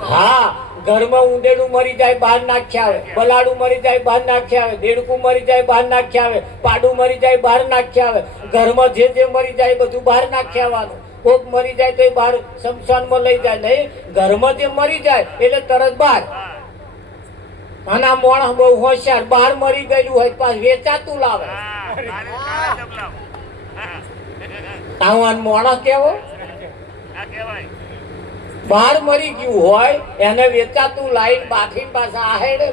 હા, ઘરમાં ઊંડેલું મરી જાય બહાર નાખ્યા આવે, બલાડું મરી જાય બહાર નાખ્યા આવે, દેડકું મરી જાય બહાર નાખ્યા આવે, પાડું મરી જાય બહાર નાખ્યા આવે. ઘરમાં જે જે મરી જાય બધું બહાર નાખ્યા આવવાનું. કોક મરી જાય તો એ બહાર શમશાનમાં લઈ જાય. નહીં, ઘરમાં જે મરી જાય એટલે તરત બહાર. આના મોણસ બહુ હોશિયાર, બહાર મરી ગયેલું હોય પાછું વેચાતું લાવે. આવું મોણસ કેવો? બહાર મરી ગયું હોય એને વેચાતું લાઈન બાકી પાછા આહેડે.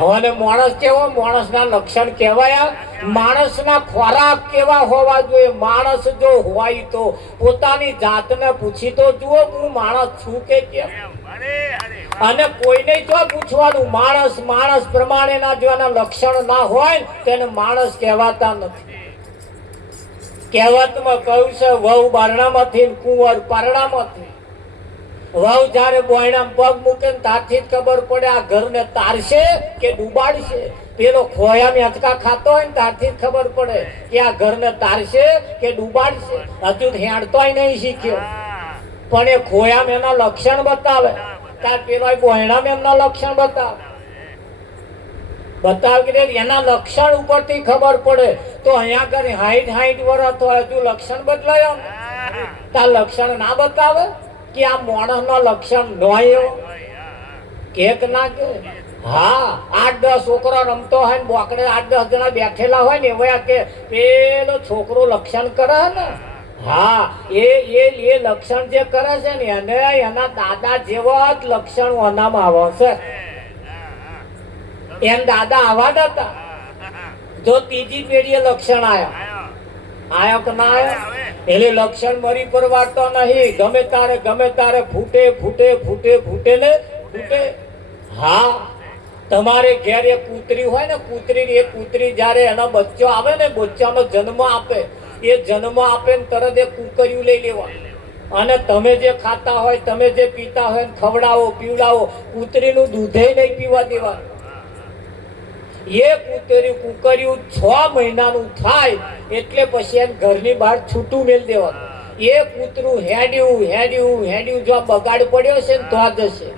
હવે માણસ કેવો? માણસના લક્ષણ કહેવાય. માણસના ખોરાક કેવા હોવા જોઈએ? માણસ જો હોય તો પોતાની જાતને પૂછી તો જુઓ, હું માણસ છું કે કેમ? અને કોઈને જો પૂછવાનું, માણસ માણસ પ્રમાણેના જો એના લક્ષણ ના હોય તેને માણસ કહેવાતા નથી. કહેવતમાં કહ્યું છે, વહુ બારણામાંથી કુંવર પારણામાંથી. વહુ જયારે બોયણામાં પગ મૂકે ને ત્યારથી જ ખબર પડે આ ઘરને તારશે કે ડૂબાડશે. પેલો ખોયામાં હેંચકા ખાતો હોય ને ત્યારથી જ ખબર પડે કે આ ઘરને તારશે કે ડૂબાડશે. હજુ હેંડતોય નહીં શીખ્યો પણ એ ખોયામાં એના લક્ષણ બતાવે, ત્યાર પેલો બોયણામાં એમના લક્ષણ બતાવે. એના લક્ષણ ઉપરથી ખબર પડે. તો અહીંયા આગળ 60 વર્ષ તો હજુ લક્ષણ બદલાય, તાર લક્ષણ ના બતાવે કે આ માણસ નો લક્ષણ નોયો કેક ના કે. હા, 8-10 છોકરા રમતો હોય ને બોકડે 8-10 જણા બેઠેલા હોય ને એવા કે પેલો છોકરો લક્ષણ કરે ને. હા, એ લક્ષણ જે કરે છે ને એને એના દાદા જેવા જ લક્ષણ ઓનામાં આવે છે. એમ દાદા આવા જ હતા. જો ત્રીજી પેઢીએ લક્ષણ આયો કે ના આયો? એટલે લક્ષણ મરી પરવાડતો નહીં. ગમે તારે ફૂટે ફૂટે ફૂટે ફૂટે ને ફૂટે. હા, તમારે ઘેર એક કૂતરી હોય ને, એ કૂતરી જયારે એનો બચ્ચો આવે ને, બચ્ચાનો જન્મ આપે, એ જન્મ આપે ને તરત એ કૂકરિયું લઈ લેવા અને તમે જે ખાતા હોય, તમે જે પીતા હોય ખવડાવો પીવડાવો. કૂતરીનું દૂધે નહીં પીવા દેવાનું. એ કૂકરિયું 6 મહિનાનું થાય એટલે પછી એને ઘરની બહાર છૂટું મેલ દેવાનું. એ કૂતરું હેડ્યું જો બગાડ પડ્યો છે ને તો જશે.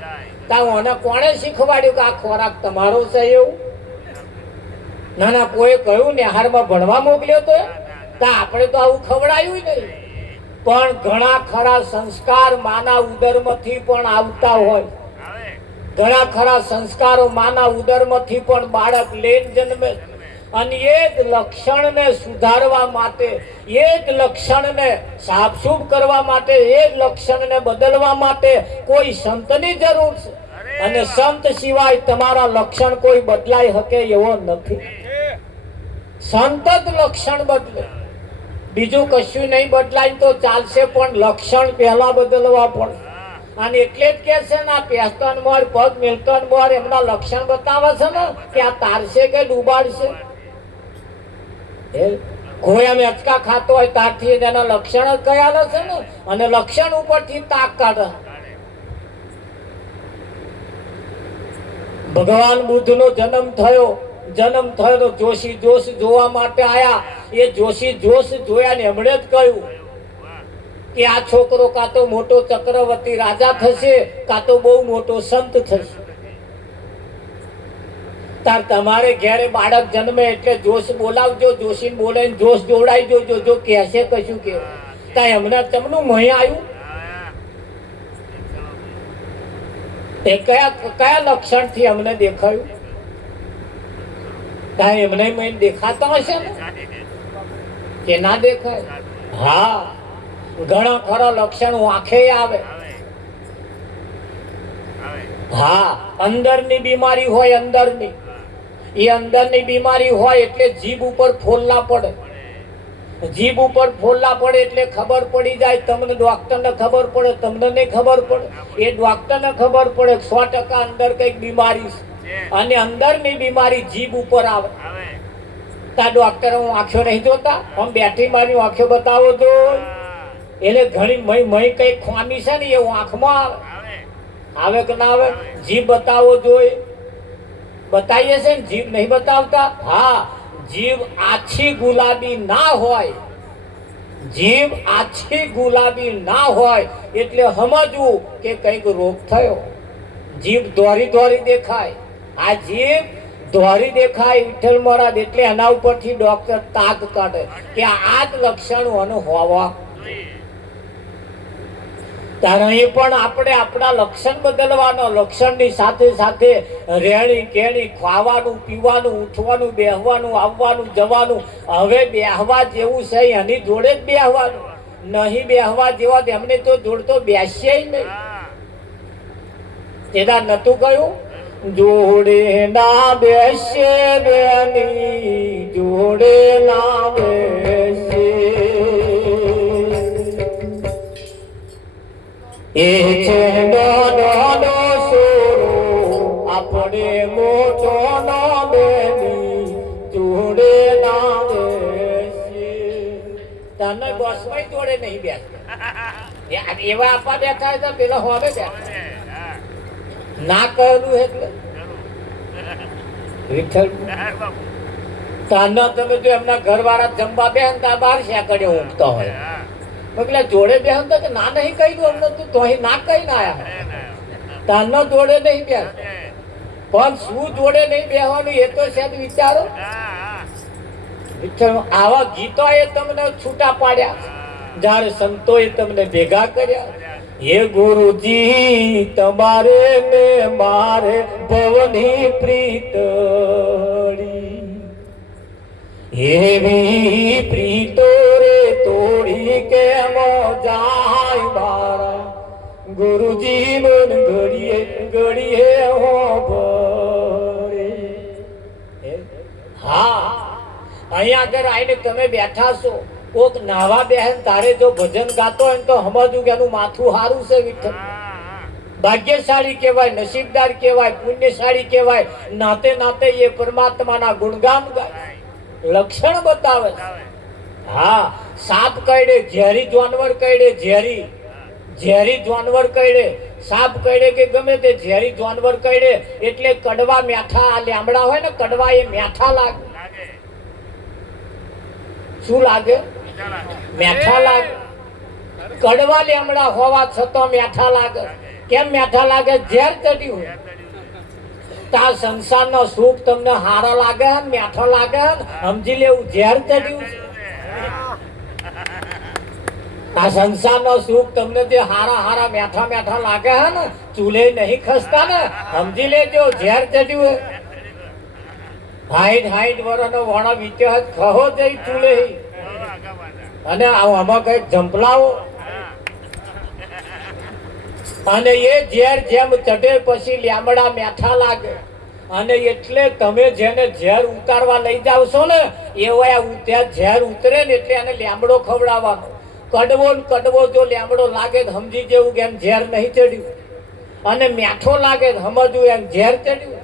મને કોણે શીખવાડ્યું કે આ ખોરાક તમારો છે એવું? ના, કોઈ કહ્યું નિહારમાં ભણવા મોકલ્યો તો આપણે તો આવું ખવડાયું નહીં. પણ ઘણા ખરા સંસ્કાર માના ઉદરમાંથી પણ આવતા હોય. ઘણા ખરા સંસ્કારો માના ઉદરમાંથી પણ બાળક લઈને જન્મે. અને એ જ લક્ષણને સુધારવા માટે, એ જ લક્ષણને સાફસૂફ કરવા માટે, એ જ લક્ષણને બદલવા માટે કોઈ સંતની જરૂર છે. અને સંત સિવાય તમારા લક્ષણ કોઈ બદલાઈ શકે એવો નથી. સંત જ લક્ષણ બદલે, બીજું કશું નહીં બદલાય તો ચાલશે, પણ લક્ષણ પહેલા બદલવા પડે. અને એટલે જ કે છે ને, આ પેસ્તન મોર પગ મિલતન મોર એમના લક્ષણ બતાવે છે ને કે આ તારશે કે ડૂબાડશે. ખોયામાં હેંચકા ખાતો હોય ત્યારથી એના લક્ષણ જ કયા છે ને, અને લક્ષણ ઉપરથી તાક કાઢે. ભગવાન બુદ્ધ નો જન્મ થયો તો જોશી જોશ જોવા માટે આયા. એ જોશી જોશ જોયા ને એમણે જ કહ્યું કે આ છોકરો કાં તો મોટો ચક્રવર્તી રાજા થશે, કાં તો બહુ મોટો સંત થશે. તાર તમારે ઘેરે બાળક જન્મે એટલે જોશ બોલાવજો, જોશી બોલાવીને જોશ જોડાઈ જોજો. જો કહેશે કશું કે તા એમને તમનું મહી આવ્યું એ કયા લક્ષણ થી અમને દેખાયું? તા એમને દેખાતા હશે ને કે ના દેખાય? હા, ઘણા ખરા લક્ષણ આંખે આવે. હા, અંદરની બીમારી હોય, અંદરની એ અંદરની બીમારી હોય એટલે જીભ ઉપર ફોલ્લા પડે. જીભ ઉપર ફોલ્લા પડે એટલે ખબર પડી જાય, તમને ડોક્ટરને ખબર પડે, તમને નહીં ખબર પડે, એ ડોક્ટરને ખબર પડે 100% અંદર કઈક બીમારી છે અને અંદરની બીમારી જીભ ઉપર આવે. તા ડોક્ટર હું આંખો નહીં જોતા, આમ બેઠી મારી આંખો બતાવો તો એટલે ઘણી મય મય કઈ ખામી છે ને એ આંખમાં આવે. આવે કે ના આવે? જીભ બતાવો જોઈએ, બતાવીએ છે ને, જીભ નહીં બતાવતા. હા, જીભ આછી ગુલાબી ના હોય, જીભ આછી ગુલાબી ના હોય એટલે સમજવું કે કઈક રોગ થયો. જીભ દોરી દોરી દેખાય, આ જીભ દોરી દેખાય વિઠ્ઠલ મહારાજ એટલે એના ઉપરથી ડોક્ટર તાક કાઢે કે આ જ લક્ષણો અને હોવા. ત્યારે એ પણ આપણે આપણા લક્ષણ બદલવાનો, લક્ષણની સાથે સાથે રહેણી કેણી, ખાવાનું પીવાનું, ઉઠવાનું, બેહવાનું, આવવાનું, જવાનું. હવે બેહવા જેવું છે એની જોડે જ બેહવાનું, નહીં બેહવા જેવા એમને તો જોડ તો બેસીએ નહીં. એના નતું કહ્યું, જોડે ના બેસે બેની જોડે ના બેસે, એ છે નો સોરો આપણે મોટો નો બેની જોડે ના બેસે. તને બસમાં જોડે નહીં બેસતા, એવા આપવા બેઠા હતા પેલા હવે બેઠા ના કહેલું એટલે વિઠ્ઠલ તાના તમે જો એમના ઘરવાળા જમવા બેહન તા બાર શેકડે ઊંઘતા હોય, એટલે જોડે બેહન તો ના નહીં કહ્યું અમને તો અહીં ના કઈ ના આયા. તાના જોડે નહીં બેસ, પણ શું જોડે નહીં બેહવાનું એ તો છે વિચારો. વિઠ્ઠલ આવા ગીતો એ તમને છૂટા પાડ્યા જ્યારે સંતોએ તમને ભેગા કર્યા. હે ગુરુજી તમારે ને મારે ભવની પ્રીતડી, એવી પ્રીતો રે તોડી કેમ જાય મારા ગુરુજી મન ઘડીએ ઘડીએ હો ભરે. હા, અહીંયા આગળ આવીને તમે બેઠા છો, કોક નાવા બેહન તારે જો ભજન ગાતો હોય તો સમજવું કે એનું માથું સારું છે. વિઠ્ઠલ ભાગ્યશાળી કહેવાય, નસીબદાર કહેવાય, પુણ્યશાળી કહેવાય. નાતે નાતે એ પરમાત્માના ગુણગાન ગાય, લક્ષણ બતાવે. હા, સાપ કઈડે, ઝેરી જાનવર કઈડે, ઝેરી જાનવર કઈડે, સાપ કઈડે કે ગમે તે ઝેરી જાનવર કઈડે એટલે કડવા મીઠા, આ લીમડા હોય ને કડવા એ મીઠા લાગે. શું લાગે? મીઠા લાગે. કડવા લીમડા હોવા છતાં મીઠા લાગે. કેમ મીઠા લાગે? ઝેર ચડ્યું હોય. તા સંસારનો સુખ તમને હારા લાગે હે, મીઠો લાગે હે, સમજી લેવું ઝેર ચડ્યું છે. આ સંસારનો સુખ તમને જે હારા હારા મીઠા મીઠા લાગે હે ને, ચૂલે નહીં ખસતા ને, સમજી લેજો ઝેર ચડ્યું હે. 60 વર્ષનો વણો વીત્યો જ ખહો જઈ ચૂલે અને આમાં કઈક જંપલાવો અને એ ઝેર જેમ ચડે પછી લીમડા મીઠા લાગે. અને એટલે તમે જેને ઝેર ઉતારવા લઈ જાવ છો ને એવા ત્યાં ઝેર ઉતરે ને એટલે એને લીમડો ખવડાવવાનો. કડવો ને કડવો જો લીમડો લાગે તો સમજી જેવું કે એમ ઝેર નહીં ચડ્યું, અને મીઠો લાગે તો સમજવું એમ ઝેર ચડ્યું.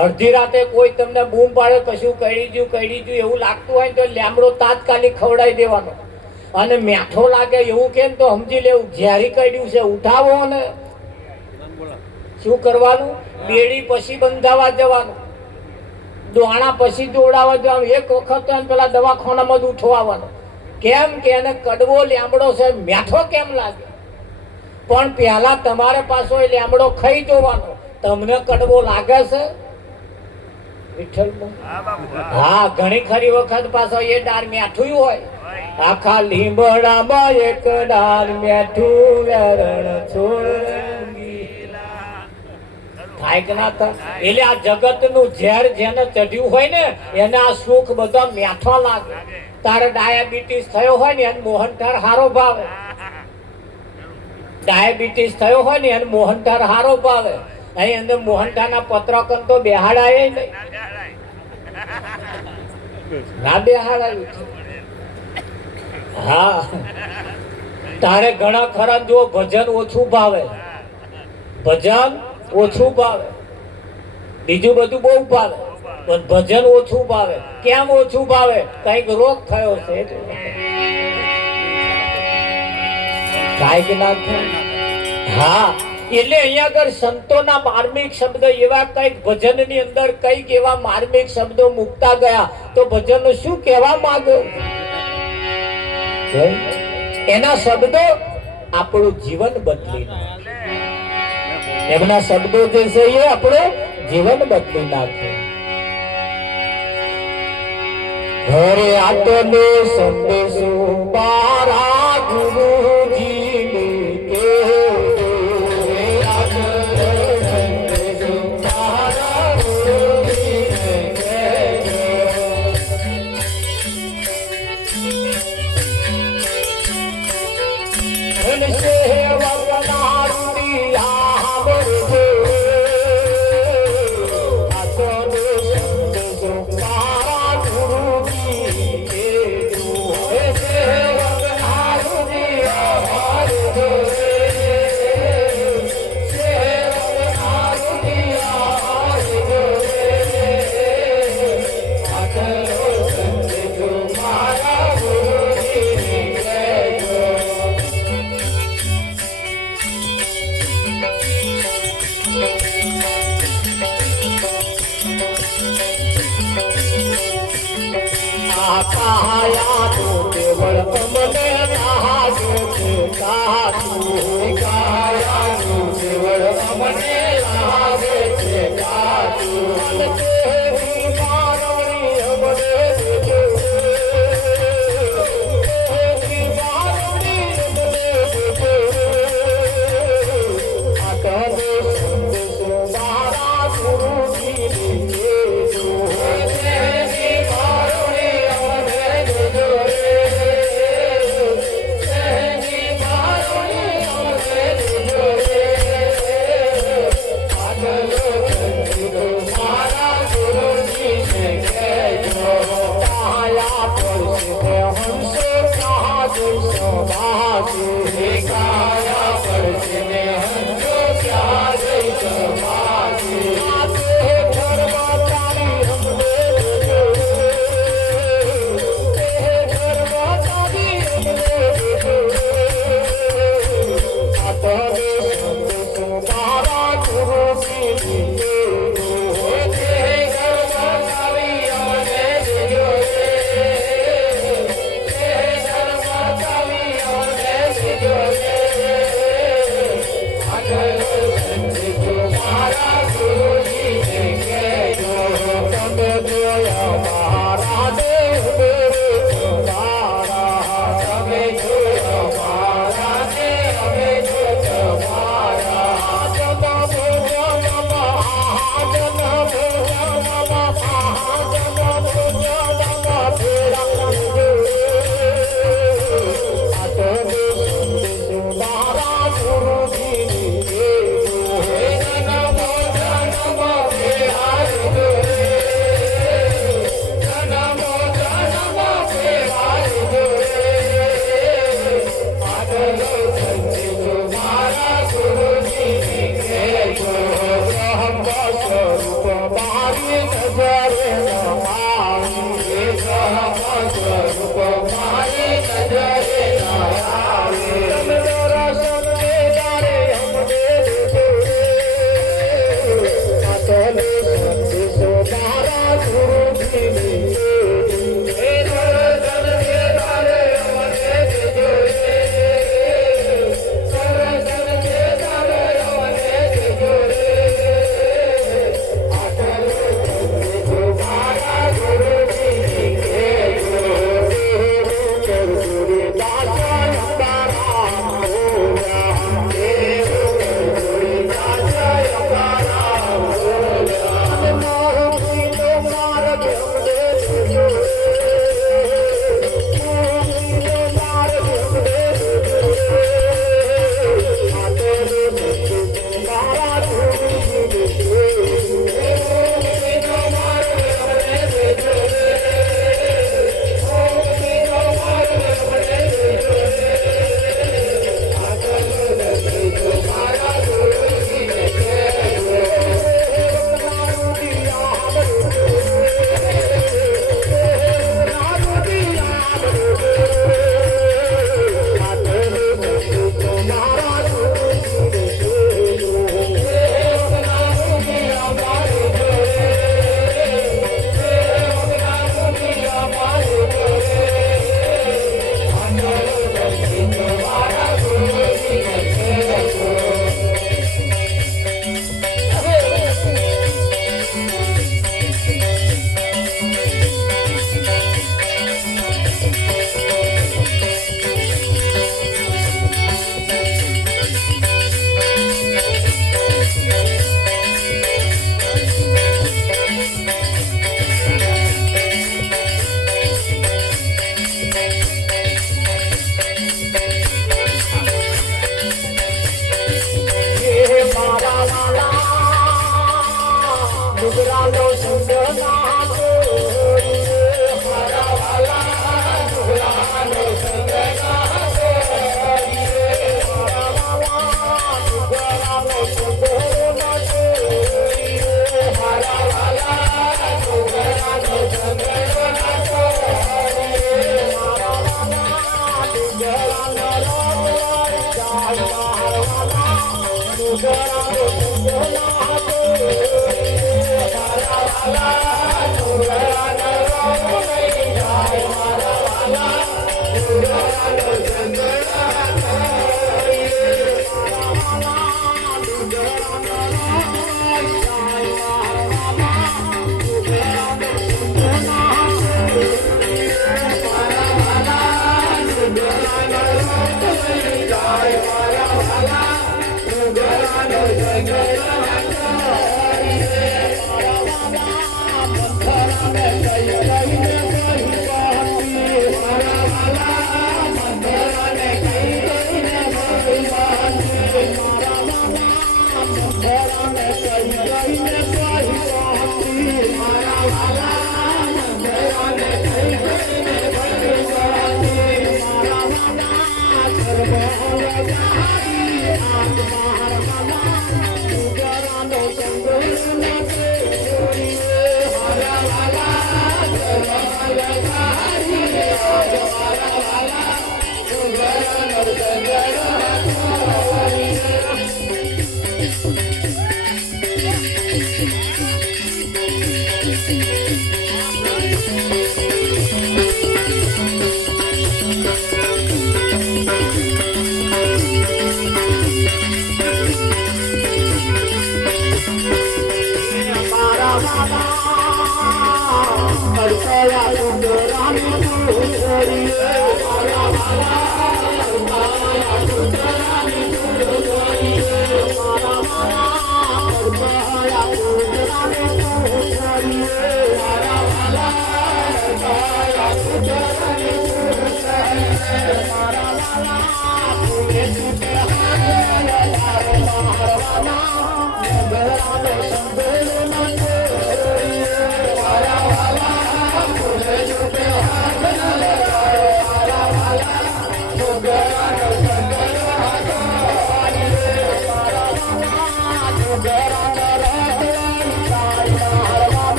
અડધી રાતે કોઈ તમને બૂમ પાડે કશું કઈ ગયું એવું લાગતું હોય તો લીમડો તાત્કાલિક ખવડાવી દેવાનો. અને મીઠો લાગે એવું કેમ તો સમજી લેવું ઝેરી કડ્યું છે. ઉઠાવો ને શું કરવાનું? બેડી પછી બંધાવા જવાનું, દોણા પછી દોડાવવા જવાનું. એક વખત પેલા દવાખાનામાં જ ઉઠવાવાનું. કેમ કે એને કડવો લીમડો છે, મીઠો કેમ લાગે? પણ પહેલા તમારે પાછો એ લીમડો ખાઈ જોવાનો, તમને કડવો લાગે છે? હા, ઘણી ખરી વખત પાછો એ ડાર મીઠું હોય. આખા લીમડામાં એક ડાર મીઠું વેરણ થાય કે ના થાય. એટલે આ જગત નું ઝેર જેને ચડ્યું હોય ને એને આ સુખ બધા મીઠો લાગે. તારે ડાયાબિટીસ થયો હોય ને એને મોહનથાળ હારો ભાવે, ડાયાબિટીસ થયો હોય ને એને મોહનથાળ હારો ભાવે. અહીં અંદર મોહનઠાના પત્રકન તો બેહાડાય નહીં, ના બેહાડાયું છે. હા, તારે ઘણા ખરા જો ભજન ઓછું ભાવે, ભજન ઓછું ભાવે, બીજું બધું બહુ ભાવે, પણ ભજન ઓછું ભાવે. કેમ ઓછું ભાવે? કઈક રોગ થયો છે, કઈક ના થયો. હા, એટલે અહીંયા આગળ સંતોના માર્મિક શબ્દ એવા કઈક ભજન ની અંદર કઈક એવા માર્મિક શબ્દો મૂકતા ગયા. તો ભજન શું કહેવા માંગે? એના શબ્દો આપણું જીવન બદલી નાખે. એમના શબ્દો જે છે એ આપણું જીવન બદલી નાખે. ઘરે આટલો સંદેશો મારા ગુરુજી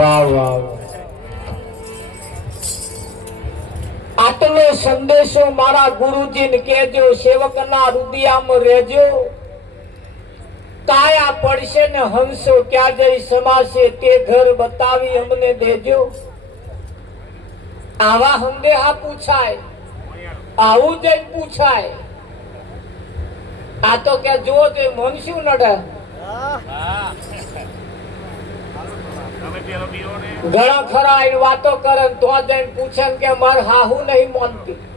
વાહ વાહ, આટલો સંદેશો મારા ગુરુજીને કહેજો, સેવકના હૃદયમાં રહેજો. કાયા પડશે ને હંસો ક્યાં જઈ સમાશે, તે ઘર બતાવી અમને દેજો. આવા સંદેહા પૂછાય, આવું જઈને પૂછાય. આ તો કે જો તે મન શું નડે. ઘણા ખરા વાતો કરે તો જઈને પૂછે કે મારે હાહુ નહીં માનતી.